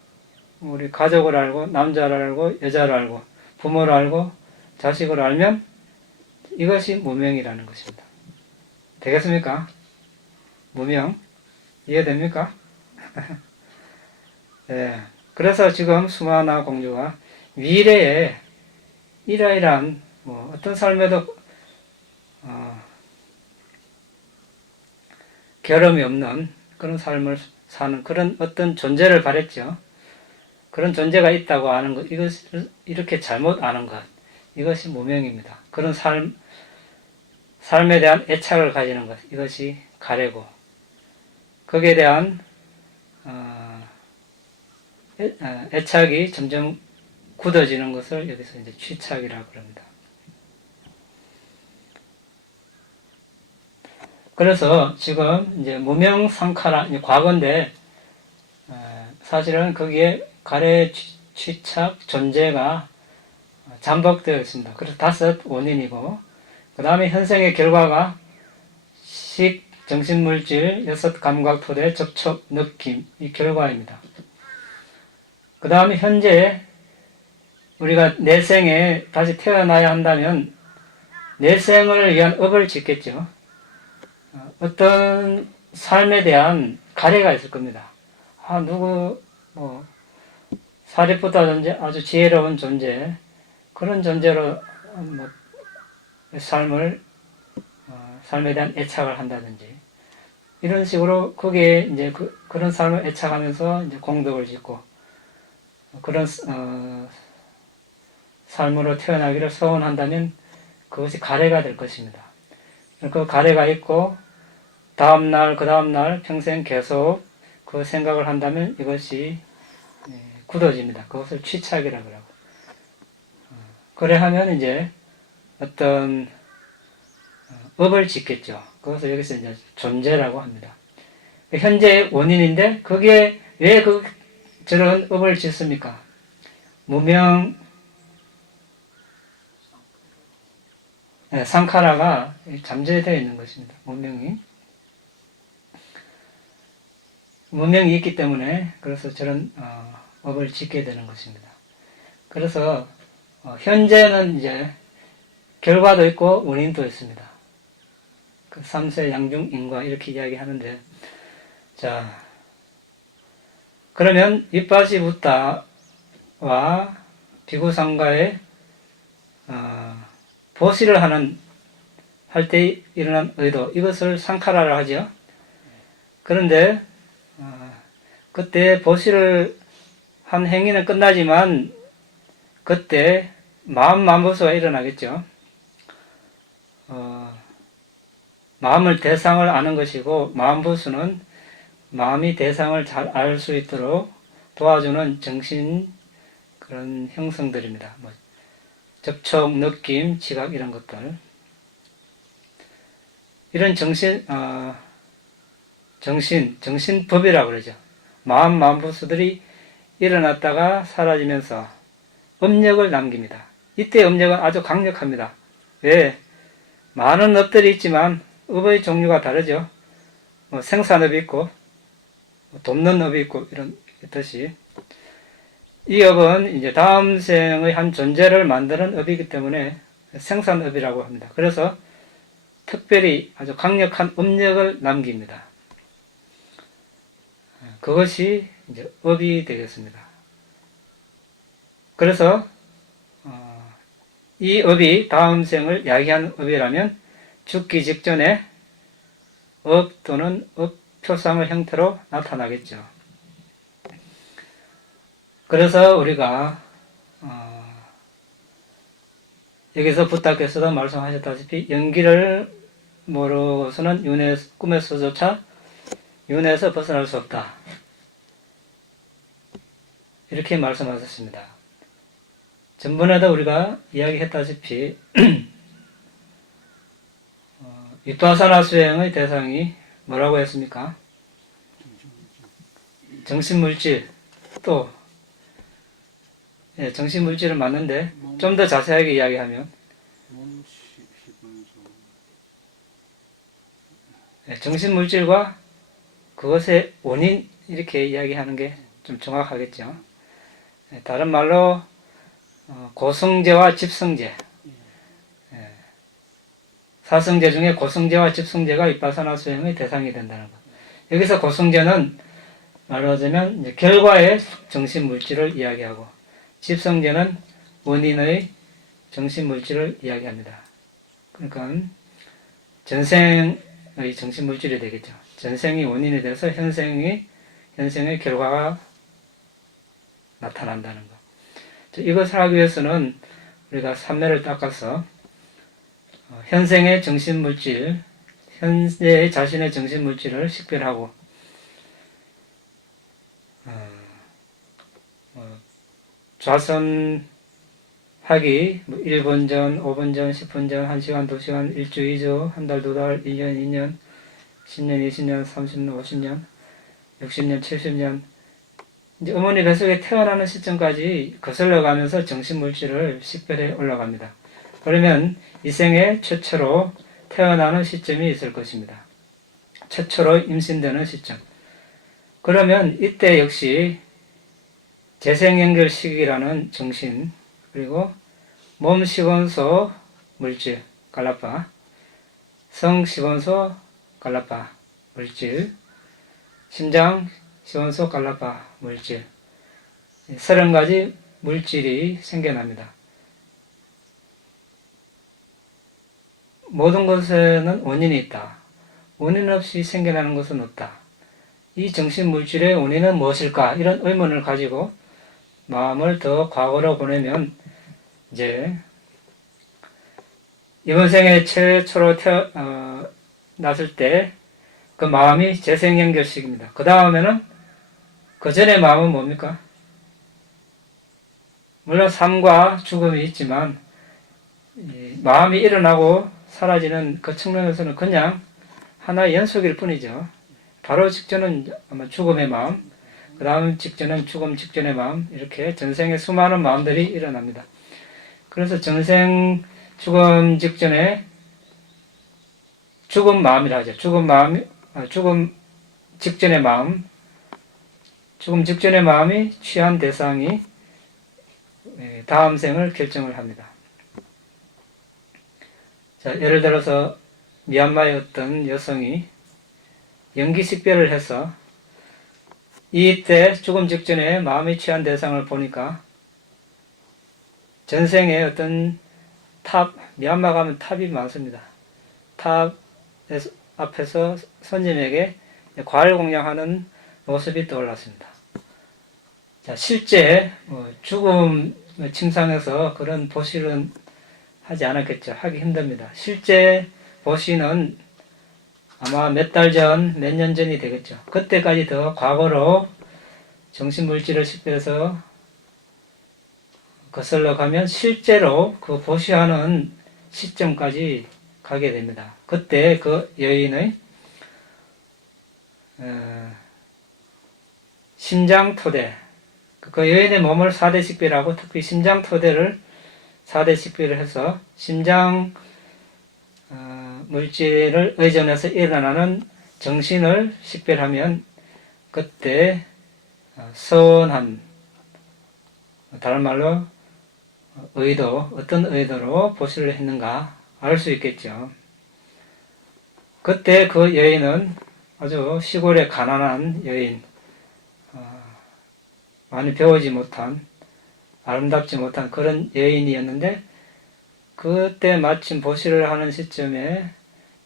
우리 가족을 알고 남자를 알고 여자를 알고 부모를 알고 자식을 알면 이것이 무명이라는 것입니다. 되겠습니까? 무명 이해됩니까? 네. 그래서 지금 수마나 공주가 미래에 이러이러한 어떤 삶에도 결함이 없는 그런 삶을 사는 그런 어떤 존재를 바랬죠. 그런 존재가 있다고 아는 것, 이것을 이렇게 잘못 아는 것, 이것이 무명입니다. 그런 삶에 대한 애착을 가지는 것, 이것이 가래고, 거기에 대한 애착이 점점 굳어지는 것을 여기서 이제 취착이라고 합니다. 그래서 지금 이제 무명상카라, 과거인데, 사실은 거기에 가래 취착 존재가 잠복되어 있습니다. 그래서 다섯 원인이고, 그 다음에 현생의 결과가 식, 정신물질, 여섯 감각, 토대, 접촉, 느낌, 이 결과입니다. 그 다음에 현재 우리가 내생에 다시 태어나야 한다면 내생을 위한 업을 짓겠죠. 어떤 삶에 대한 가래가 있을 겁니다. 사리푸트라든지 아주 지혜로운 존재, 그런 존재로 삶에 대한 애착을 한다든지, 이런 식으로 거기에 이제 그런 삶을 애착하면서 이제 공덕을 짓고, 그런, 삶으로 태어나기를 소원한다면 그것이 가래가 될 것입니다. 그 가래가 있고, 다음날, 그 다음날 평생 계속 그 생각을 한다면 이것이 굳어집니다. 그것을 취착이라고 하고. 그래 하면 이제 어떤 업을 짓겠죠. 그것을 여기서 이제 존재라고 합니다. 현재의 원인인데 거기에 왜 저런 업을 짓습니까? 무명, 상카라가 잠재되어 있는 것입니다. 무명이 있기 때문에 그래서 저런 업을 짓게 되는 것입니다. 그래서 현재는 이제 결과도 있고 원인도 있습니다. 그 삼세 양중 인과 이렇게 이야기하는데, 자, 그러면 이빠시 붓다와 비구상가의 보시를 할 때 일어난 의도, 이것을 상카라라 하죠. 그런데 그때 보시를 한 행위는 끝나지만 그때 마음만부수가 일어나겠죠. 마음을 대상을 아는 것이고, 마음부수는 마음이 대상을 잘 알 수 있도록 도와주는 정신 그런 형성들입니다. 접촉, 느낌, 지각 이런 것들. 이런 정신법이라고 그러죠. 마음부수들이 일어났다가 사라지면서 업력을 남깁니다. 이때 업력은 아주 강력합니다. 왜? 많은 업들이 있지만 업의 종류가 다르죠. 생산업이 있고 돕는 업이 있고 이런 뜻이, 이 업은 이제 다음 생의 한 존재를 만드는 업이기 때문에 생산업이라고 합니다. 그래서 특별히 아주 강력한 업력을 남깁니다. 그것이 이제 업이 되겠습니다. 그래서 이 업이 다음 생을 야기하는 업이라면 죽기 직전에 업 또는 업 표상의 형태로 나타나겠죠. 그래서 우리가 여기서 부탁께서도 말씀하셨다시피 연기를 모르고서는 꿈에서조차 윤회에서 벗어날 수 없다. 이렇게 말씀하셨습니다. 전번에도 우리가 이야기했다시피 윗바사나 수행의 대상이 뭐라고 했습니까? 정신물질, 또 정신물질은 맞는데 좀 더 자세하게 이야기하면 정신물질과 그것의 원인 이렇게 이야기하는 게 좀 정확하겠죠. 다른 말로 고성제와 집성제, 사성제 중에 고성제와 집성제가 윗바사나 수행의 대상이 된다는 것. 여기서 고성제는 말하자면 이제 결과의 정신물질을 이야기하고, 집성제는 원인의 정신물질을 이야기합니다. 그러니까 전생의 정신물질이 되겠죠. 전생이 원인이 돼서 현생의 결과가 나타난다는 것. 이것을 하기 위해서는 우리가 삼매를 닦아서 현생의 정신물질, 현재의 자신의 정신물질을 식별하고 좌선하기 1분 전, 5분 전, 10분 전, 1시간, 2시간, 1주, 2주, 한 달, 2달, 1년, 2년, 10년, 20년, 30년, 50년, 60년, 70년, 이제 어머니 뱃속에 태어나는 시점까지 거슬러 가면서 정신물질을 식별해 올라갑니다. 그러면 이 생에 최초로 태어나는 시점이 있을 것입니다. 최초로 임신되는 시점. 그러면 이때 역시 재생연결식이라는 정신, 그리고 몸시원소 물질, 갈라파, 성시원소 갈라파 물질, 심장 시원소 갈라파 물질, 30가지 물질이 생겨납니다. 모든 것에는 원인이 있다. 원인 없이 생겨나는 것은 없다. 이 정신물질의 원인은 무엇일까? 이런 의문을 가지고 마음을 더 과거로 보내면 이제 이번 생에 최초로 태어났을 때 그 마음이 재생연결식입니다. 그 다음에는 그 전의 마음은 뭡니까? 물론 삶과 죽음이 있지만 마음이 일어나고 사라지는 그 측면에서는 그냥 하나의 연속일 뿐이죠. 바로 직전은 아마 죽음의 마음, 그 다음 직전은 죽음 직전의 마음, 이렇게 전생에 수많은 마음들이 일어납니다. 그래서 전생 죽음 직전에 죽음 마음이라 하죠. 죽음 직전의 마음, 죽음 직전의 마음이 취한 대상이 다음 생을 결정을 합니다. 자, 예를 들어서 미얀마의 어떤 여성이 연기식별을 해서 이때 죽음 직전에 마음이 취한 대상을 보니까 전생에 어떤 미얀마 가면 탑이 많습니다. 탑 앞에서 손님에게 과일 공양하는 모습이 떠올랐습니다. 자, 실제 죽음 침상에서 그런 보시는 하지 않았겠죠. 하기 힘듭니다. 실제 보시는 아마 몇 달 전, 몇 년 전이 되겠죠. 그때까지 더 과거로 정신물질을 식별해서 거슬러 가면 실제로 그 보시하는 시점까지 가게 됩니다. 그때 그 여인의 심장토대, 그 여인의 몸을 4대 식별하고 특히 심장토대를 4대 식별을 해서 심장 물질을 의존해서 일어나는 정신을 식별하면 그때 선한, 다른 말로 의도, 어떤 의도로 보시를 했는가 알 수 있겠죠. 그때 그 여인은 아주 시골의 가난한 여인, 많이 배우지 못한, 아름답지 못한 그런 여인이었는데, 그때 마침 보시를 하는 시점에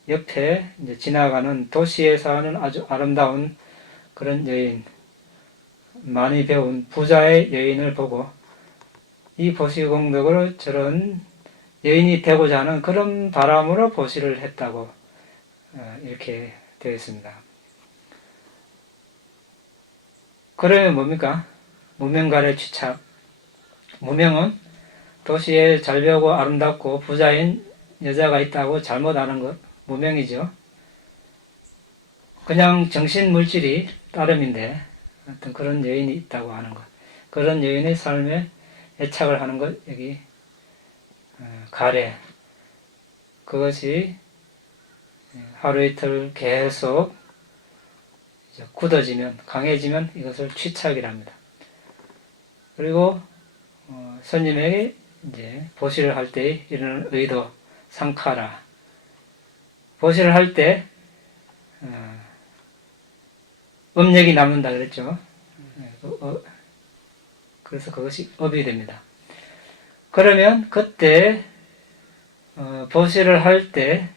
옆에 이제 지나가는 도시에 사는 아주 아름다운 그런 여인, 많이 배운 부자의 여인을 보고 이 보시공덕으로 저런 여인이 되고자 하는 그런 바람으로 보시를 했다고 이렇게 되어 있습니다. 그러면 뭡니까? 무명간의 취착. 무명은 도시에 잘 배우고 아름답고 부자인 여자가 있다고 잘못 아는 것, 무명이죠. 그냥 정신물질이 따름인데 어떤 그런 여인이 있다고 하는 것, 그런 여인의 삶에 애착을 하는 것, 여기 가래. 그것이 하루 이틀 계속 굳어지면, 강해지면 이것을 취착이랍니다. 그리고 스님에게 이제 보시를 할 때 이런 의도, 상카라. 보시를 할 때 업력이 남는다 그랬죠. 그래서 그것이 업이 됩니다. 그러면 그때 보시를 할 때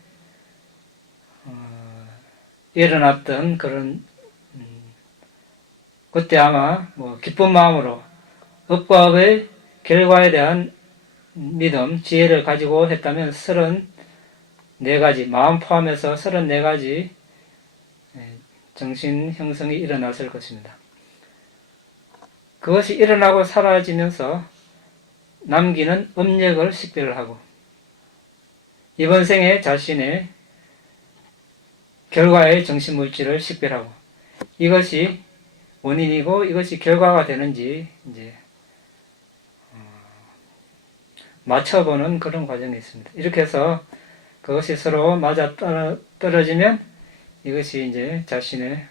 일어났던 그런 그때 아마 뭐 기쁜 마음으로 업과 업의 결과에 대한 믿음, 지혜를 가지고 했다면 34가지, 마음 포함해서 34가지 정신 형성이 일어났을 것입니다. 그것이 일어나고 사라지면서 남기는 업력을 식별을 하고 이번 생에 자신의 결과의 정신물질을 식별하고 이것이 원인이고 이것이 결과가 되는지 이제 맞춰보는 그런 과정이 있습니다. 이렇게 해서 그것이 서로 맞아 떨어지면 이것이 이제 자신의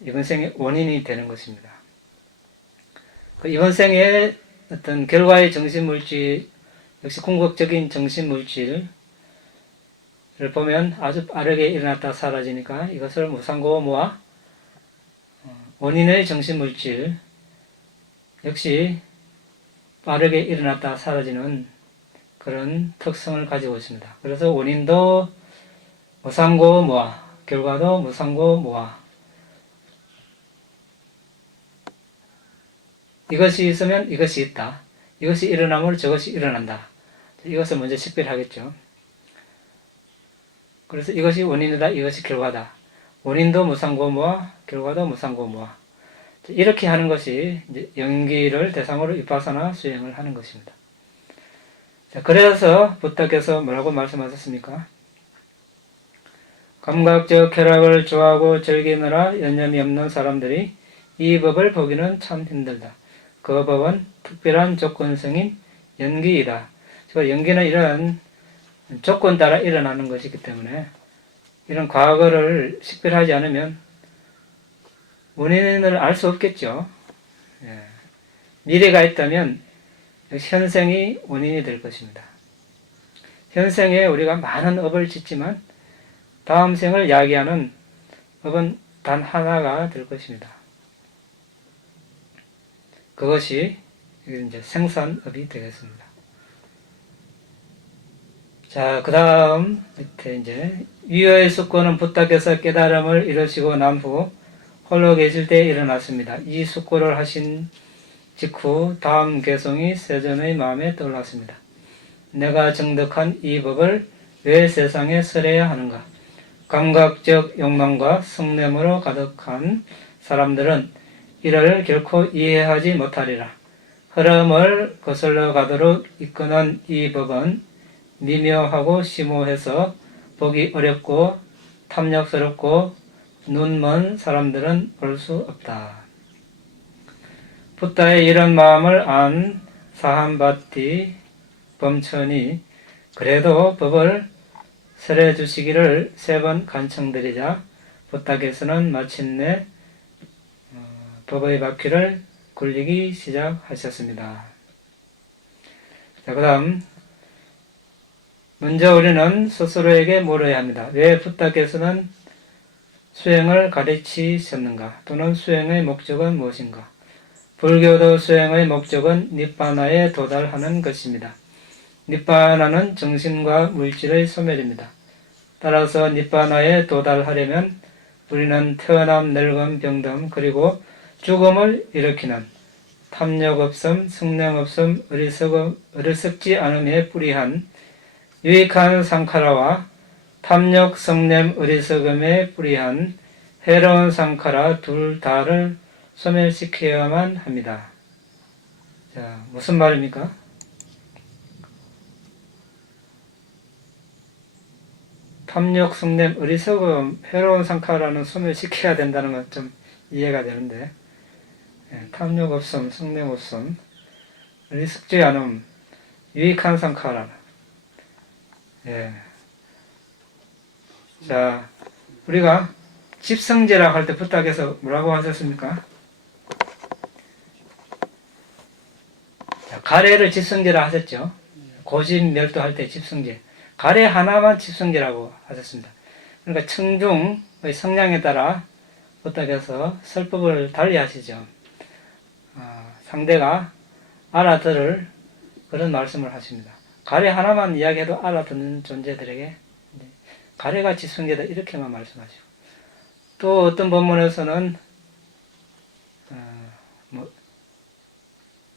이번 생의 원인이 되는 것입니다. 이번 생에 어떤 결과의 정신물질, 역시 궁극적인 정신물질을 보면 아주 빠르게 일어났다 사라지니까 이것을 무상고모와 원인의 정신물질 역시 빠르게 일어났다 사라지는 그런 특성을 가지고 있습니다. 그래서 원인도 무상고모와 결과도 무상고모와 이것이 있으면 이것이 있다. 이것이 일어나면 저것이 일어난다. 이것을 먼저 식별하겠죠. 그래서 이것이 원인이다. 이것이 결과다. 원인도 무상고모와 결과도 무상고모와 이렇게 하는 것이 이제 연기를 대상으로 위파사나 수행을 하는 것입니다. 자, 그래서 부탁께서 뭐라고 말씀하셨습니까? 감각적 쾌락을 좋아하고 즐기느라 여념이 없는 사람들이 이 법을 보기는 참 힘들다. 그 법은 특별한 조건성인 연기이다. 연기는 이런 조건 따라 일어나는 것이기 때문에 이런 과거를 식별하지 않으면 원인을 알 수 없겠죠. 예. 미래가 있다면 현생이 원인이 될 것입니다. 현생에 우리가 많은 업을 짓지만 다음 생을 야기하는 업은 단 하나가 될 것입니다. 그것이 이제 생산업이 되겠습니다. 자, 그 다음 밑에 이제 위의 숙고는 부탁해서 깨달음을 이루시고 난 후 홀로 계실 때 일어났습니다. 이 숙고를 하신 직후 다음 개송이 세존의 마음에 떠올랐습니다. 내가 정득한 이 법을 왜 세상에 설해야 하는가? 감각적 욕망과 성냄으로 가득한 사람들은 이를 결코 이해하지 못하리라. 흐름을 거슬러 가도록 이끄는 이 법은 미묘하고 심오해서 보기 어렵고 탐욕스럽고 눈먼 사람들은 볼 수 없다. 붓다의 이런 마음을 안 사함바티 범천이 그래도 법을 설해 주시기를 3번 간청드리자 붓다께서는 마침내 법의 바퀴를 굴리기 시작하셨습니다. 자, 그 다음 먼저 우리는 스스로에게 물어야 합니다. 왜 붓다께서는 수행을 가르치셨는가? 또는 수행의 목적은 무엇인가? 불교도 수행의 목적은 니빠나에 도달하는 것입니다. 니빠나는 정신과 물질의 소멸입니다. 따라서 니빠나에 도달하려면 우리는 태어남, 늙음, 병듦, 그리고 죽음을 일으키는 탐욕 없음, 성냄 없음, 어리석지 않음에 뿌리한 유익한 상카라와 탐욕, 성냄, 어리석음에 뿌리한 해로운 상카라 둘 다를 소멸시켜야만 합니다. 자, 무슨 말입니까? 탐욕, 숭냄, 어리석음, 해로운 상카라는 소멸시켜야 된다는 건 좀 이해가 되는데, 탐욕 없음, 숭냄 없음, 어리석지 않음, 유익한 상카라. 예. 자, 우리가 집성제라고 할 때 부탁해서 뭐라고 하셨습니까? 자, 가래를 집성제라 하셨죠? 고집 멸도할 때 집성제. 가래 하나만 집성제라고 하셨습니다. 그러니까 청중의 성량에 따라 부탁해서 설법을 달리 하시죠. 상대가 알아들을 그런 말씀을 하십니다. 가래 하나만 이야기해도 알아듣는 존재들에게 가래가 집성제다 이렇게만 말씀하시고, 또 어떤 본문에서는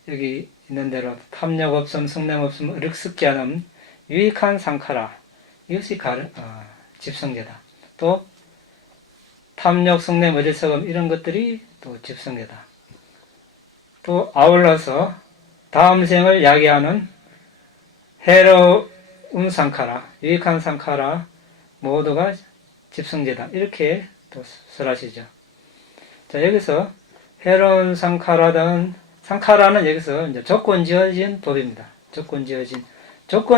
여기 있는 대로 탐욕 없음, 성냄 없음, 어리석지 않음, 유익한 상카라, 이것이 집성제다. 또 탐욕, 성냄, 어리석음 이런 것들이 또 집성제다. 또 아울러서 다음 생을 야기하는 해로운 상카라, 유익한 상카라 모두가 집성제다. 이렇게 또 설하시죠. 자, 여기서 해로운 상카라는 여기서 이제 조건 지어진 법입니다. 조건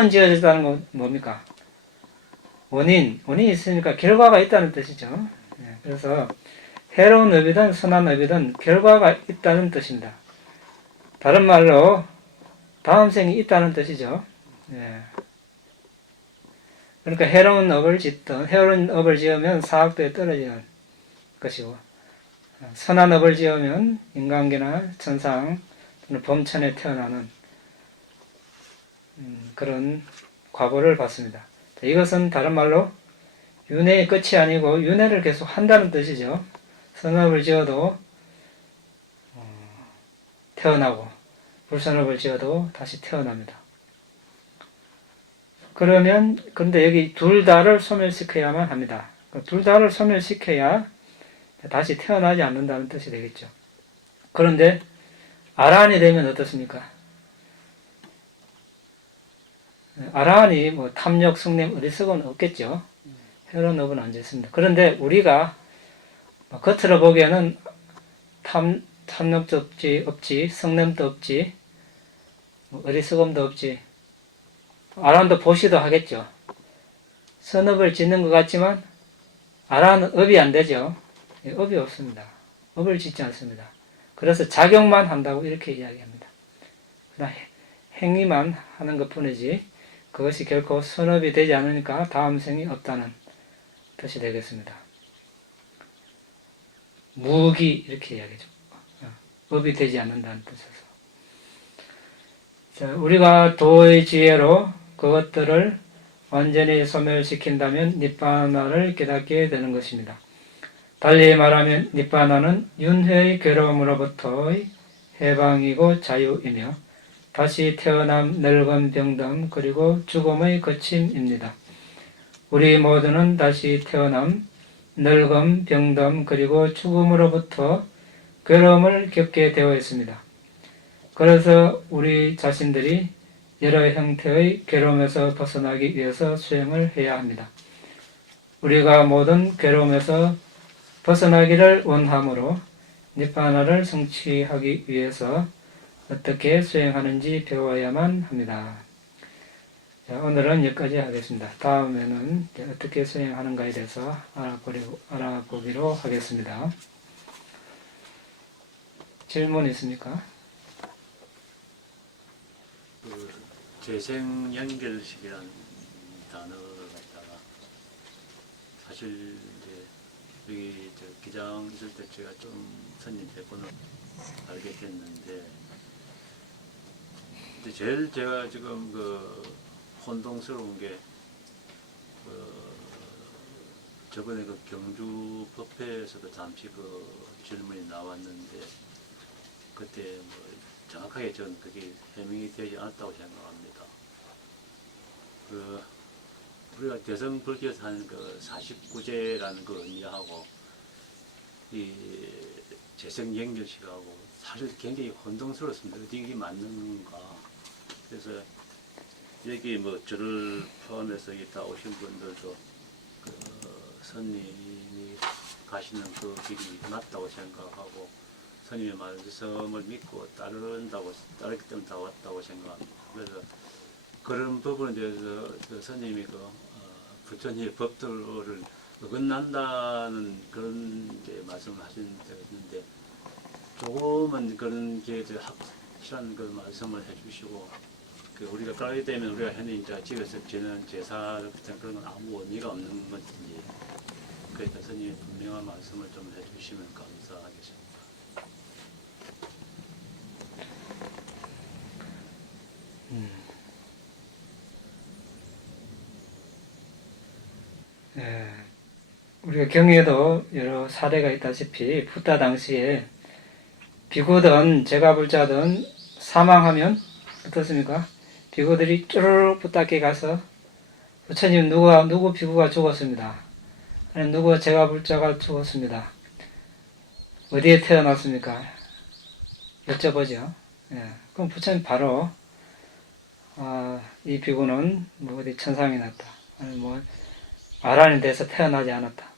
지어졌다는 건 뭡니까? 원인이 있으니까 결과가 있다는 뜻이죠. 그래서 해로운 업이든 선한 업이든 결과가 있다는 뜻입니다. 다른 말로 다음 생이 있다는 뜻이죠. 그러니까 해로운 업을 지으면 사학도에 떨어지는 것이고, 선한 업을 지으면 인간계나 천상 또는 범천에 태어나는 그런 과보를 받습니다. 이것은 다른 말로 윤회의 끝이 아니고 윤회를 계속 한다는 뜻이죠. 선업을 지어도 태어나고 불선업을 지어도 다시 태어납니다. 그런데 여기 둘 다를 소멸시켜야만 합니다. 둘 다를 소멸시켜야 다시 태어나지 않는다는 뜻이 되겠죠. 그런데 아라한이 되면 어떻습니까? 아라한이 뭐 탐욕, 숭냄, 어리석음은 없겠죠. 해로운 업은 안 짓습니다. 그런데 우리가 겉으로 보기에는 탐욕도 없지, 숭냄도 없지, 어리석음도 없지, 아라한도 보시도 하겠죠. 선업을 짓는 것 같지만 아라한은 업이 안 되죠. 업이 없습니다. 업을 짓지 않습니다. 그래서 작용만 한다고 이렇게 이야기합니다. 그냥 행위만 하는 것 뿐이지 그것이 결코 선업이 되지 않으니까 다음 생이 없다는 뜻이 되겠습니다. 무기 이렇게 이야기죠. 업이 되지 않는다는 뜻에서. 자, 우리가 도의 지혜로 그것들을 완전히 소멸시킨다면 니빠나를 깨닫게 되는 것입니다. 달리 말하면 니빠나는 윤회의 괴로움으로부터의 해방이고 자유이며 다시 태어남, 늙음, 병듦, 그리고 죽음의 거침입니다. 우리 모두는 다시 태어남, 늙음, 병듦, 그리고 죽음으로부터 괴로움을 겪게 되어 있습니다. 그래서 우리 자신들이 여러 형태의 괴로움에서 벗어나기 위해서 수행을 해야 합니다. 우리가 모든 괴로움에서 벗어나기를 원하므로 니빠나를 성취하기 위해서 어떻게 수행하는지 배워야만 합니다. 자, 오늘은 여기까지 하겠습니다. 다음에는 어떻게 수행하는가에 대해서 알아보기로 하겠습니다. 질문 있습니까? 재생 연결식이라는 단어가 있다가 사실 이제 여기 기장 있을 때 제가 좀 선임 대본을 알게 됐는데, 근데 제일 제가 지금 혼동스러운 게 저번에 경주 법회에서도 잠시 질문이 나왔는데 그때 정확하게 저는 그게 해명이 되지 않았다고 생각합니다. 우리가 대성불교에서 하는 49제라는 걸 의미하고 이 재생 연결식하고 사실 굉장히 혼동스럽습니다. 어디 이게 맞는가. 그래서 여기 뭐 저를 포함해서 여기 다 오신 분들도 그 스님이 가시는 그 길이 맞다고 생각하고 스님의 말씀을 믿고 따르기 때문에 다 왔다고 생각합니다. 그래서 그런 부분에 대해서 그 스님이 부처님의 법도를 어긋난다는 그런 이제 말씀을 하시는데 조금은 그런 게 이제 확실한 그 말씀을 해주시고 그 우리가 그러기 때문에 우리가 현재 이제 집에서 지내는 제사 같은 그런 건 아무 의미가 없는 건지 그러니까 스님이 분명한 말씀을 좀 해주시면 감사하겠습니다. 예, 우리가 경에도 여러 사례가 있다시피 붓다 당시에 비구든 제가불자든 사망하면 어떻습니까? 비구들이 쭈르륵 붓다께 가서 부처님 누구 비구가 죽었습니다. 아니 누구 제가불자가 죽었습니다. 어디에 태어났습니까? 여쭤보죠. 예, 그럼 부처님 바로 이 비구는 뭐 어디 천상에 났다. 아니 뭐 아란에 대해서 태어나지 않았다.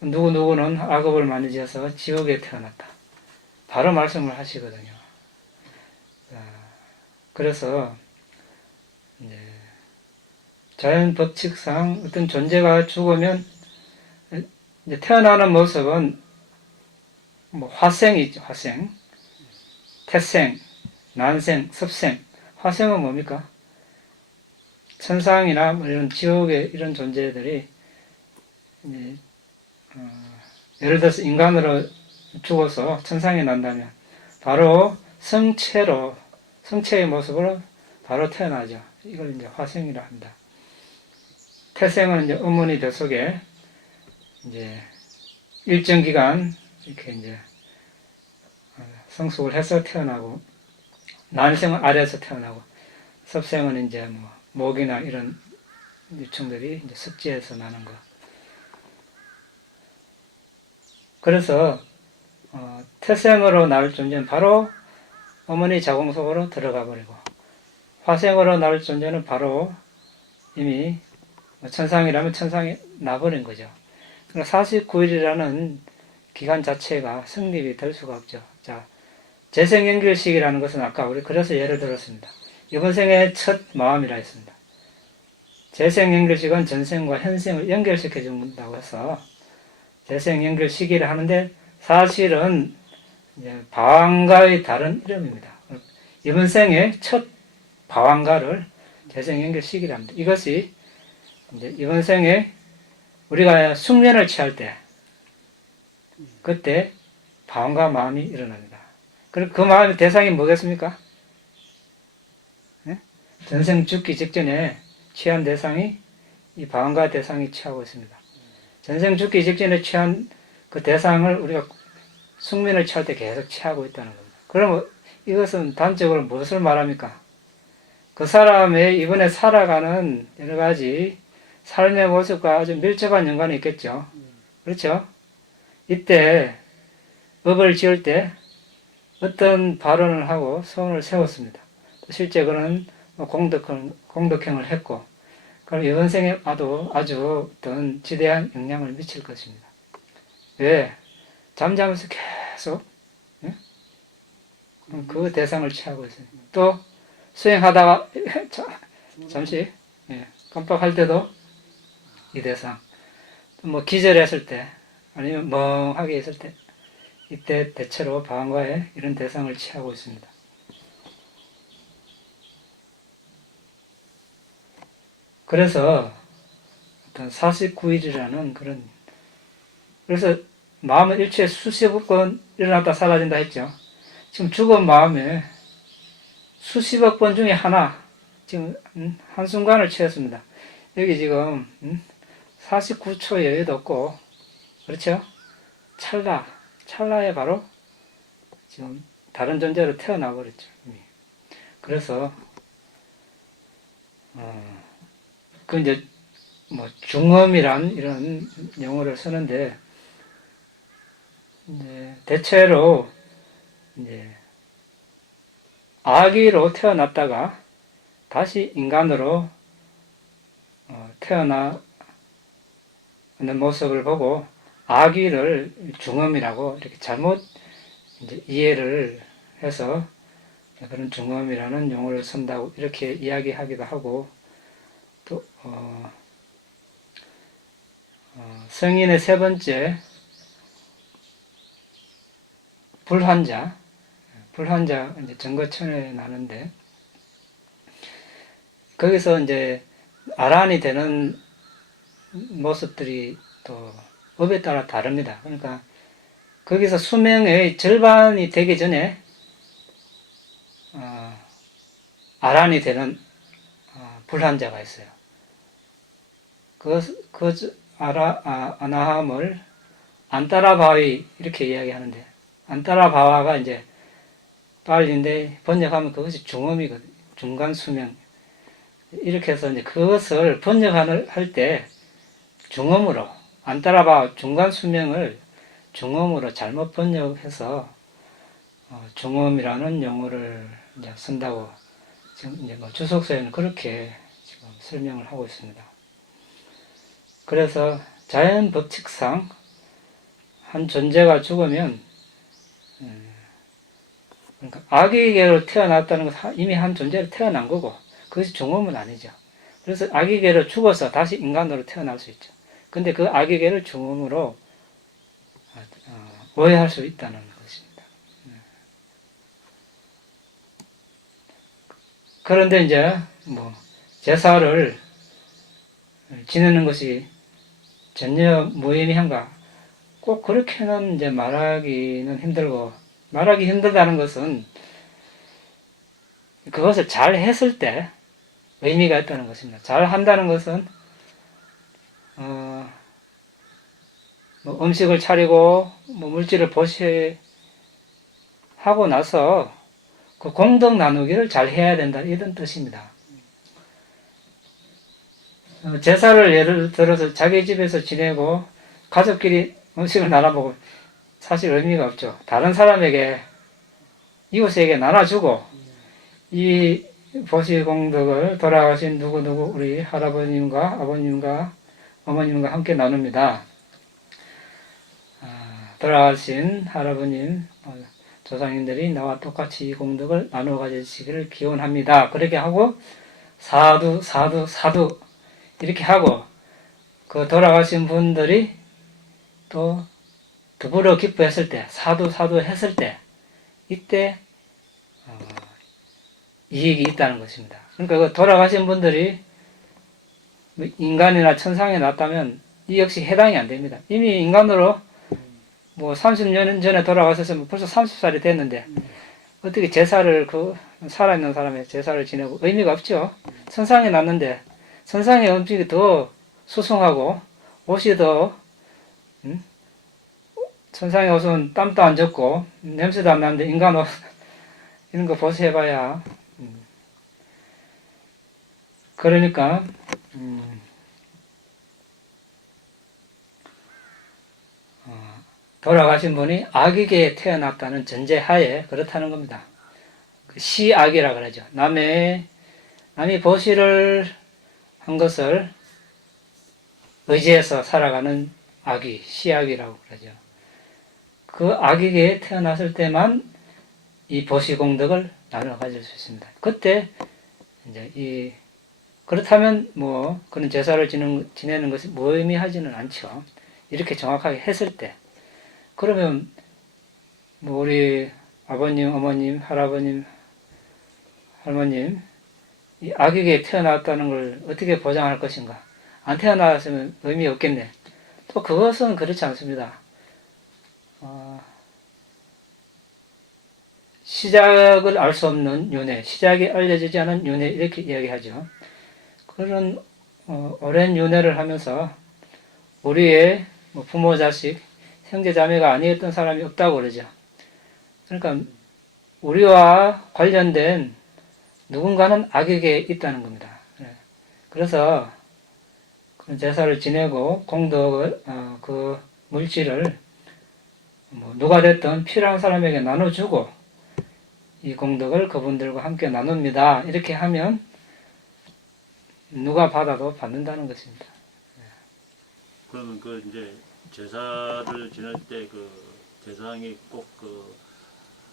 누구는 악업을 많이 지어서 지옥에 태어났다. 바로 말씀을 하시거든요. 그래서 이제 자연 법칙상 어떤 존재가 죽으면 이제 태어나는 모습은 뭐 화생이 있죠. 화생, 태생, 난생, 습생. 화생은 뭡니까? 천상이나 뭐 이런 지옥의 이런 존재들이 이제 예를 들어서 인간으로 죽어서 천상에 난다면 바로 성체의 모습으로 바로 태어나죠. 이걸 이제 화생이라 합니다. 태생은 이제 어머니 뱃속에 이제 일정 기간 이렇게 이제 성숙을 해서 태어나고, 난생은 아래에서 태어나고, 섭생은 이제 뭐 목이나 이런 유충들이 이제 습지에서 나는 거. 그래서 태생으로 나올 존재는 바로 어머니 자궁 속으로 들어가 버리고, 화생으로 나올 존재는 바로 이미 천상이라면 천상에 나버린 거죠. 그러니까 49일이라는 기간 자체가 성립이 될 수가 없죠. 자, 재생연결식이라는 것은 아까 우리 그래서 예를 들었습니다. 이번 생의 첫 마음이라 했습니다. 재생연결식은 전생과 현생을 연결시켜 준다고 해서 재생연결식이라 하는데 사실은 이제 방황가의 다른 이름입니다. 이번 생의 첫 방황가를 재생연결식이라 합니다. 이것이 이제 이번 생에 우리가 숙면을 취할 때 그때 방황가 마음이 일어납니다. 그리고 그 마음의 대상이 뭐겠습니까? 네? 전생 죽기 직전에 취한 대상이 이 방황가 대상이 취하고 있습니다. 전생 죽기 직전에 취한 그 대상을 우리가 숙면을 취할 때 계속 취하고 있다는 겁니다. 그러면 이것은 단적으로 무엇을 말합니까? 그 사람의 이번에 살아가는 여러 가지 삶의 모습과 아주 밀접한 연관이 있겠죠. 그렇죠? 이때 업을 지을 때 어떤 발언을 하고 소원을 세웠습니다. 실제 그는 공덕행을 했고, 그럼 이번 생에 아주 어떤 지대한 영향을 미칠 것입니다. 왜? 잠자면서 계속 그 대상을 취하고 있어요. 또 수행하다가 잠시 깜빡할 때도 이 대상, 뭐 기절했을 때 아니면 멍하게 있을 때 이때 대체로 방황가에 이런 대상을 취하고 있습니다. 그래서 어떤 49일이라는 그런, 그래서 마음은 일초에 수십억 번 일어났다 사라진다 했죠. 지금 죽은 마음에 수십억 번 중에 하나, 지금 한순간을 취했습니다. 여기 지금 49초 여유도 없고, 그렇죠? 찰나에 바로 지금 다른 존재로 태어나 버렸죠. 그래서 그 이제 뭐 중엄이란 이런 용어를 쓰는데 이제 대체로 이제 아기로 태어났다가 다시 인간으로 태어나는 모습을 보고 아기를 중음이라고 이렇게 잘못 이제 이해를 해서 그런 중음이라는 용어를 쓴다고 이렇게 이야기하기도 하고, 또 성인의 세 번째 불환자 이제 정거천에 나는데, 거기서 이제 아란이 되는 모습들이 또 업에 따라 다릅니다. 그러니까 거기서 수명의 절반이 되기 전에 아란이 되는 불환자가 있어요. 아나함을 안따라바위 이렇게 이야기하는데, 안따라바와가 이제 빨리인데 번역하면 그것이 중음이거든요. 중간 수명. 이렇게 해서 이제 그것을 번역할 때 중음으로, 안따라바와 중간 수명을 중음으로 잘못 번역해서 중음이라는 용어를 이제 쓴다고 지금 이제 뭐 주석서에는 그렇게 지금 설명을 하고 있습니다. 그래서 자연 법칙상 한 존재가 죽으면, 그러니까 아기계로 태어났다는 것은 이미 한 존재로 태어난 거고, 그것이 중음은 아니죠. 그래서 아기계로 죽어서 다시 인간으로 태어날 수 있죠. 근데 그 아기계를 중음으로 오해할 수 있다는 것입니다. 그런데 이제 뭐 제사를 지내는 것이 전혀 무의미한가? 꼭 그렇게는 이제 말하기는 힘들고, 말하기 힘들다는 것은 그것을 잘 했을 때 의미가 있다는 것입니다. 잘 한다는 것은 뭐 음식을 차리고 뭐 물질을 보시하고 나서 그 공덕 나누기를 잘 해야 된다, 이런 뜻입니다. 제사를 예를 들어서 자기 집에서 지내고 가족끼리 음식을 나눠먹으면 사실 의미가 없죠. 다른 사람에게, 이웃에게 나눠주고 이 보시공덕을 돌아가신 누구누구 우리 할아버님과 아버님과 어머님과 함께 나눕니다. 돌아가신 할아버님, 조상님들이 나와 똑같이 이 공덕을 나누어 가지시기를 기원합니다. 그렇게 하고 사두 사두 사두 이렇게 하고, 그 돌아가신 분들이 또 더불어 기뻐했을 때, 사두 사두 했을 때, 이때 이익이 있다는 것입니다. 그러니까 그 돌아가신 분들이 인간이나 천상에 났다면 이 역시 해당이 안 됩니다. 이미 인간으로 뭐 30년 전에 돌아가셨으면 벌써 30살이 됐는데 어떻게 제사를, 그 살아있는 사람의 제사를 지내고 의미가 없죠. 천상에 났는데 천상의 음식이 더 수승하고 옷이 더 천상의 옷은 땀도 안 젖고 냄새도 안 나는데 인간 옷 이런 거 보세해봐야. 그러니까 돌아가신 분이 아기계에 태어났다는 전제하에 그렇다는 겁니다. 시아기라 그러죠. 남이 보시를 한 것을 의지해서 살아가는 아기, 시아기라고 그러죠. 그 아기계에 태어났을 때만 이 보시공덕을 나눠 가질 수 있습니다. 그때 이제 그렇다면 뭐 그런 제사를 지내는 것이 무의미하지는 않죠. 이렇게 정확하게 했을 때. 그러면 뭐 우리 아버님, 어머님, 할아버님, 할머님 이 아기계에 태어났다는 걸 어떻게 보장할 것인가? 안 태어났으면 의미 없겠네. 또 그것은 그렇지 않습니다. 시작을 알 수 없는 윤회, 시작이 알려지지 않은 윤회, 이렇게 이야기하죠. 그런 오랜 윤회를 하면서 우리의 뭐 부모, 자식, 형제, 자매가 아니었던 사람이 없다고 그러죠. 그러니까 우리와 관련된 누군가는 악에게 있다는 겁니다. 그래서 그 제사를 지내고 공덕을, 그 물질을 뭐 누가 됐든 필요한 사람에게 나눠주고 이 공덕을 그분들과 함께 나눕니다. 이렇게 하면 누가 받아도 받는다는 것입니다. 그러면 그 이제 제사를 지낼 때 그 대상이 꼭 그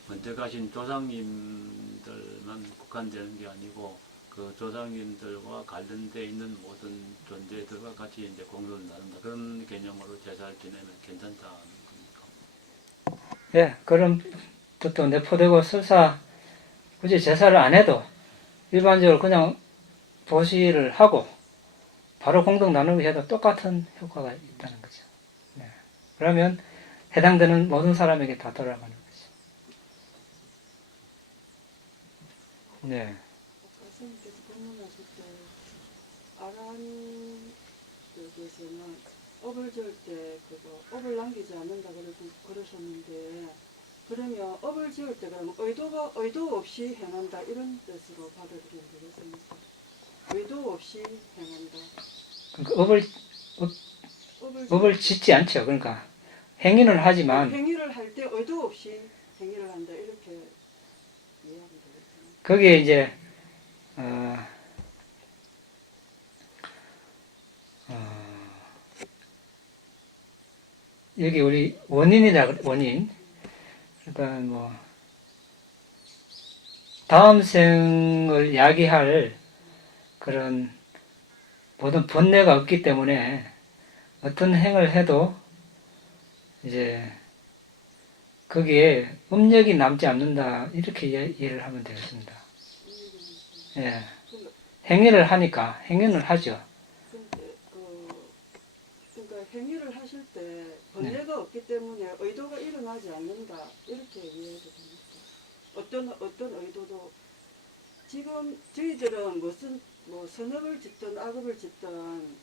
은퇴하신 조상님들만 국한되는 게 아니고 그 조상님들과 관련돼 있는 모든 존재들과 같이 이제 공덕을 나눈다. 그런 개념으로 제사를 지내면 괜찮다는 겁니까? 예, 그런 뜻도 내포되고 설사 굳이 제사를 안 해도 일반적으로 그냥 도시를 하고 바로 공덕 나누기 해도 똑같은 효과가 있다는 거죠. 네. 그러면 해당되는 모든 사람에게 다 돌아가는 거죠. 네. 선생님께서 법문하실 때 아란 쪽에서는 업을 지을 때 그거 업을 남기지 않는다 그러셨는데 그러면 업을 지을 때 그러면 의도 없이 행한다 이런 뜻으로 받아들이면 되겠습니까? 의도 없이 행한다. 그러니까 업을 짓지 않죠. 그러니까 행위는 하지만 행위를 할 때 의도 없이 행위를 한다 이렇게 이해하면 되겠습니다. 거기에 이제 여기 우리 원인. 그러니까 뭐 다음 생을 야기할 그런 모든 번뇌가 없기 때문에 어떤 행을 해도 이제 거기에 음력이 남지 않는다 이렇게 이해를 하면 되겠습니다. 예, 행위를 하니까 행위는 하죠. 근데 그러니까 행위를 하실 때 번뇌가 없기 때문에 의도가 일어나지 않는다 이렇게 이해해도 됩니까? 어떤 의도도 지금 저희들은 무슨 뭐 선업을 짓든 악업을 짓든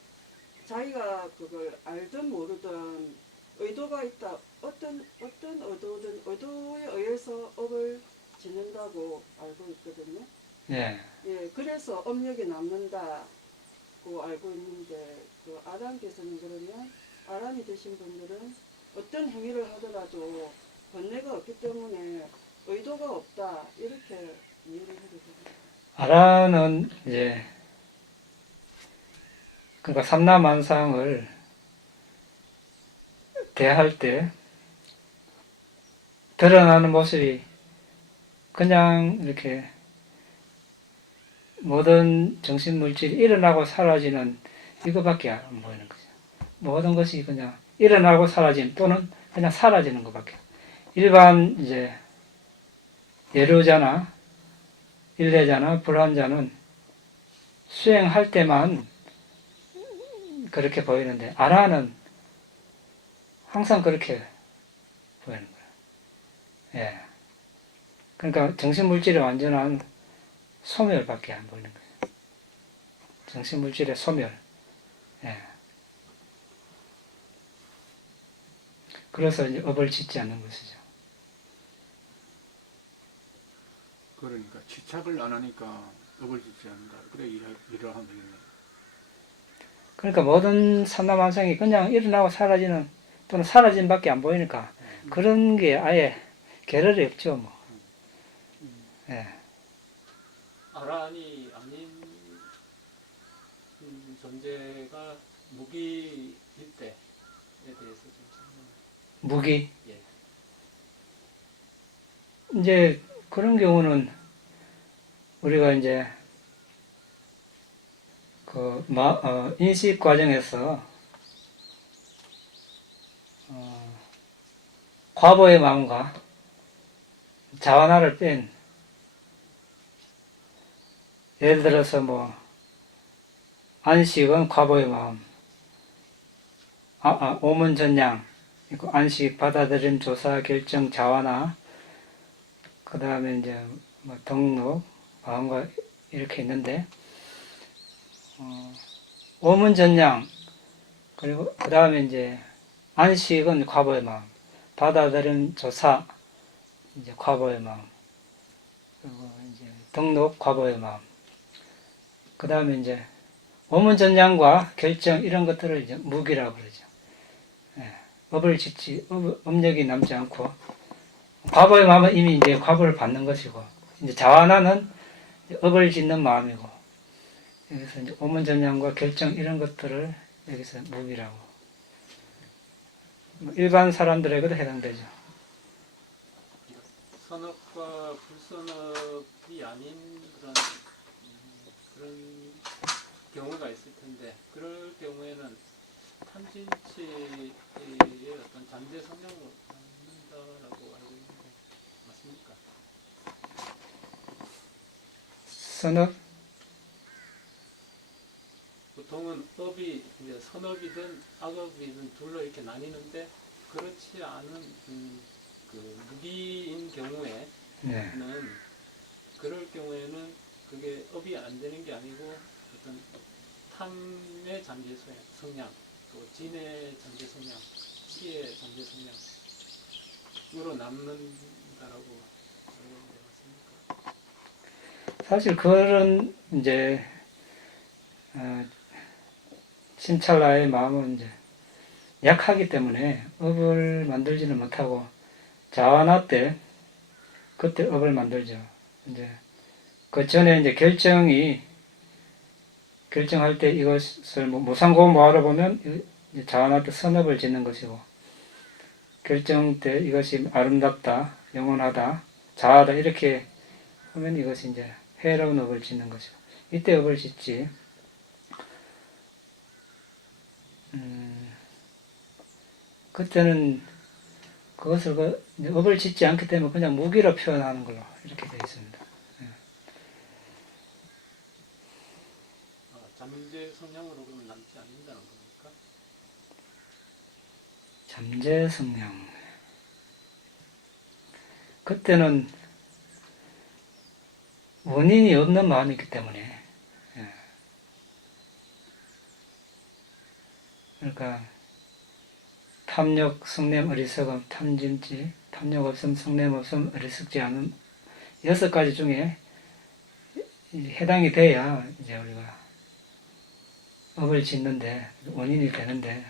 자기가 그걸 알든 모르든 의도가 있다. 어떤 의도든 의도에 의해서 업을 짓는다고 알고 있거든요. 예, 예, 그래서 업력이 남는다고 알고 있는데 그 아란께서는 그러면 아란이 되신 분들은 어떤 행위를 하더라도 번뇌가 없기 때문에 의도가 없다 이렇게 이해를 해도 됩니다. 아라는 이제 그러니까 삼라만상을 대할 때 드러나는 모습이 그냥 이렇게 모든 정신물질이 일어나고 사라지는 이거밖에 안 보이는 거죠. 모든 것이 그냥 일어나고 사라지는 또는 그냥 사라지는 것밖에. 일반 이제 예류자나 일례자나 불환자는 수행할 때만 그렇게 보이는데 아라는 항상 그렇게 보이는 거예요. 예. 그러니까 정신물질의 완전한 소멸밖에 안 보이는 거예요. 정신물질의 소멸. 예. 그래서 이제 업을 짓지 않는 것이죠. 그러니까 집착을 안 하니까 업을 짓지 않는다. 그래 이러하면 되겠네. 그러니까 모든 삼라만상이 그냥 일어나고 사라지는 또는 사라진 밖에 안 보이니까 그런 게 아예 계럴이 없죠. 뭐. 예. 아란이 아닌 존재가 무기일 때에 대해서 좀 설명. 무기. 예. 이제 그런 경우는 우리가 이제 그 인식 과정에서 과보의 마음과 자완화를 뺀 예를 들어서 뭐 안식은 과보의 마음, 오문전양, 안식, 받아들임, 조사, 결정, 자완화, 그 다음에 이제 뭐 등록, 마음과 이렇게 있는데 오문전양 그리고 그 다음에 이제 안식은 과보의 마음, 받아들임, 조사 이제 과보의 마음, 그리고 이제 등록 과보의 마음, 그 다음에 이제 오문전양과 결정 이런 것들을 이제 무기라고 그러죠. 예. 업을 짓지 업력이 남지 않고 과거의 마음은 이미 이제 과보를 받는 것이고 이제 자완하는 업을 짓는 마음이고 여기서 이제 오문전념과 결정 이런 것들을 여기서 무기라고 일반 사람들에게도 해당되죠. 선업과 불선업이 아닌 그런 경우가 있을 텐데 그럴 경우에는 탐진치의 어떤 잠재 성향으로 남는다라고 알고 있는데 맞습니까? 선업 보통은 업이 이제 선업이든 악업이든 둘로 이렇게 나뉘는데 그렇지 않은 그 무기인 경우에는 네. 그럴 경우에는 그게 업이 안 되는 게 아니고 어떤 탐의 잠재 성향, 또 진의 잠재 성향, 시의 잠재 성향으로 남는다라고 알고 있는데 맞습니까? 사실 그런 이제 신찰나의 마음은 이제 약하기 때문에 업을 만들지는 못하고 자완화 때 그때 업을 만들죠. 이제 그 전에 이제 결정할 때 이것을 무상고 모아로 보면 자완화 때 선업을 짓는 것이고 결정 때 이것이 아름답다, 영원하다, 자하다 이렇게 하면 이것이 이제 해로운 업을 짓는 것이고 이때 업을 짓지. 그때는 그것을 업을 짓지 않기 때문에 그냥 무기로 표현하는 걸로 이렇게 되어 있습니다. 잠재 성향으로 그러면 남지 않는다는 겁니까? 잠재 성향. 그때는 원인이 없는 마음이기 때문에 그러니까 탐욕, 성냄, 어리석음, 탐진치, 탐욕 없음, 성냄 없음, 어리석지 않음 6가지 중에 해당이 돼야 이제 우리가 업을 짓는데 원인이 되는데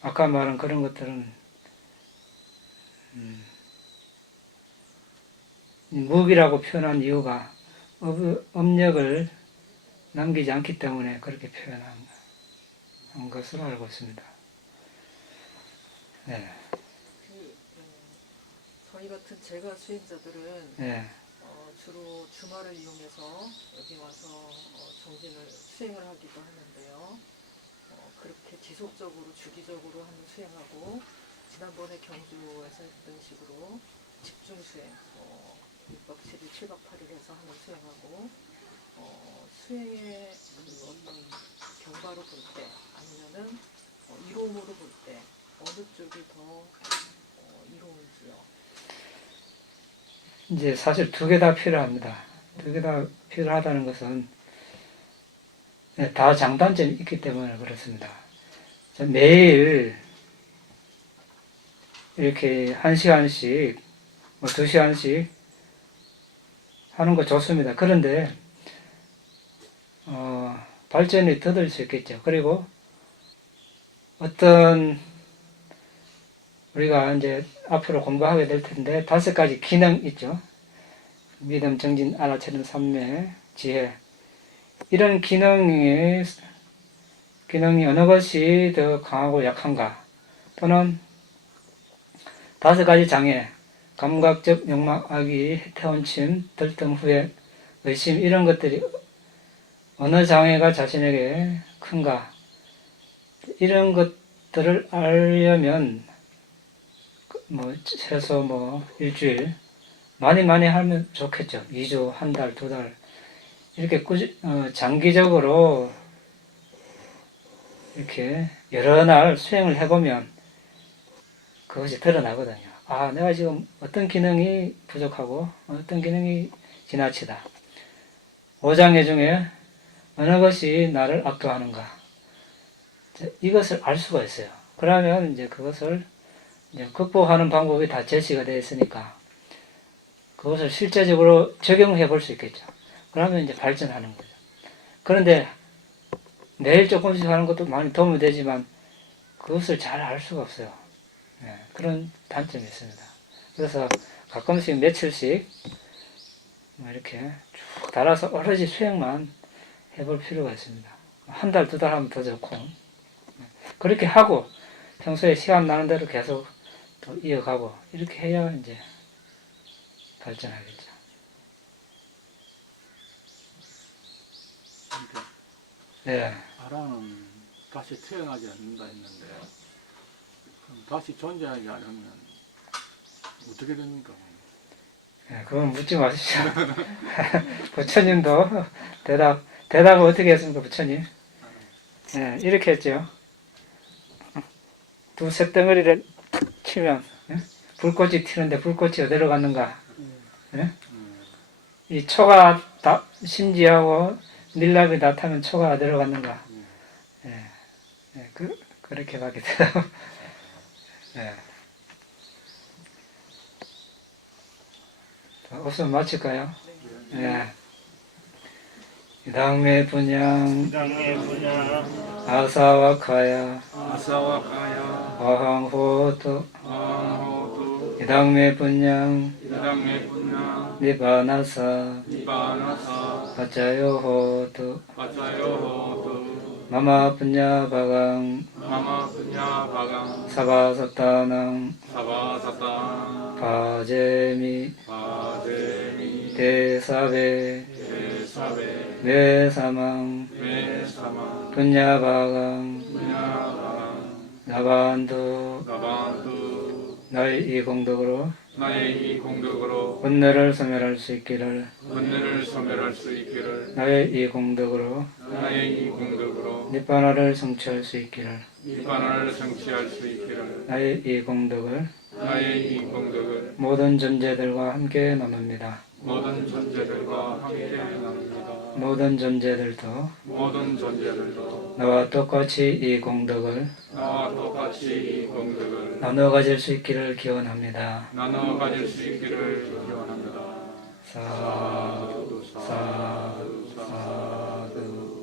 아까 말한 그런 것들은 무기라고 표현한 이유가 업력을 남기지 않기 때문에 그렇게 표현한 것으로 알고 있습니다. 네. 저희 같은 제가 수행자들은 네. 주로 주말을 이용해서 여기 와서 정진을 수행을 하기도 하는데요. 그렇게 지속적으로 주기적으로 하는 수행하고 지난번에 경주에서 했던 식으로 집중 수행, 6박 7일, 7박 8일 해서 하는 수행하고 수행의 그 어떤 경과로 볼 때 아니면은 이로움으로 볼 때 어느 쪽이 더 이로운지요. 이제 사실 2개 다 필요합니다. 2개 다 필요하다는 것은 다 장단점이 있기 때문에 그렇습니다. 매일 이렇게 1시간씩, 2시간씩 하는 거 좋습니다. 그런데 발전이 더딜 수 있겠죠. 그리고 어떤 우리가 이제 앞으로 공부하게 될 텐데 5가지 기능 있죠. 믿음, 정진, 알아차림, 삼매, 지혜. 이런 기능이 어느 것이 더 강하고 약한가? 또는 5가지 장애, 감각적 욕망, 악의, 해태원침, 들뜸, 후회, 의심 이런 것들이 어느 장애가 자신에게 큰가? 이런 것들을 알려면 최소 일주일 많이 하면 좋겠죠. 2주, 한 달, 2달 이렇게 장기적으로 이렇게 여러 날 수행을 해보면 그것이 드러나거든요. 아, 내가 지금 어떤 기능이 부족하고 어떤 기능이 지나치다. 5장애 중에 어느 것이 나를 압도하는가. 이것을 알 수가 있어요. 그러면 이제 그것을 극복하는 방법이 다 제시가 되어 있으니까 그것을 실제적으로 적용해 볼 수 있겠죠. 그러면 이제 발전하는 거죠. 그런데 매일 조금씩 하는 것도 많이 도움이 되지만 그것을 잘 알 수가 없어요. 예, 그런 단점이 있습니다. 그래서 가끔씩 며칠씩 뭐 이렇게 쭉 달아서 오로지 수행만 해볼 필요가 있습니다. 한 달, 두 달 하면 더 좋고. 그렇게 하고 평소에 시간 나는 대로 계속 또 이어가고 이렇게 해야 이제 발전하겠죠. 그러니까 네. 아라는 다시 태어나지 않는다 했는데 그럼 다시 존재하지 않으면 어떻게 됩니까? 네, 그건 묻지 마십시오. 부처님도 대답을 어떻게 했습니까, 부처님? 네, 이렇게 했죠. 두 쇳덩어리를 탁 치면 불꽃이 튀는데 불꽃이 어디로 갔는가? 이 초가 심지하고 밀랍이 나타면 초가 어디로 갔는가? 그렇게 가게 되다. 우선 마칠까요? 이당매 분양 아사와카야 아항호토 이당매 분양 니바나사 파짜요호토 마마 분야바강 사바사타낭 파제미 대사베 메사망 분야바강 나반두 나의 이 공덕으로 번뇌를 소멸할 수 있기를 나의 이 공덕으로 니바나를 성취할 수 있기를 나의 이 공덕을 모든 존재들과 함께 나눕니다. 모든 존재들도 나와 똑같이 이 공덕을 나눠 가질 수 있기를 기원합니다. 사두 사두 사두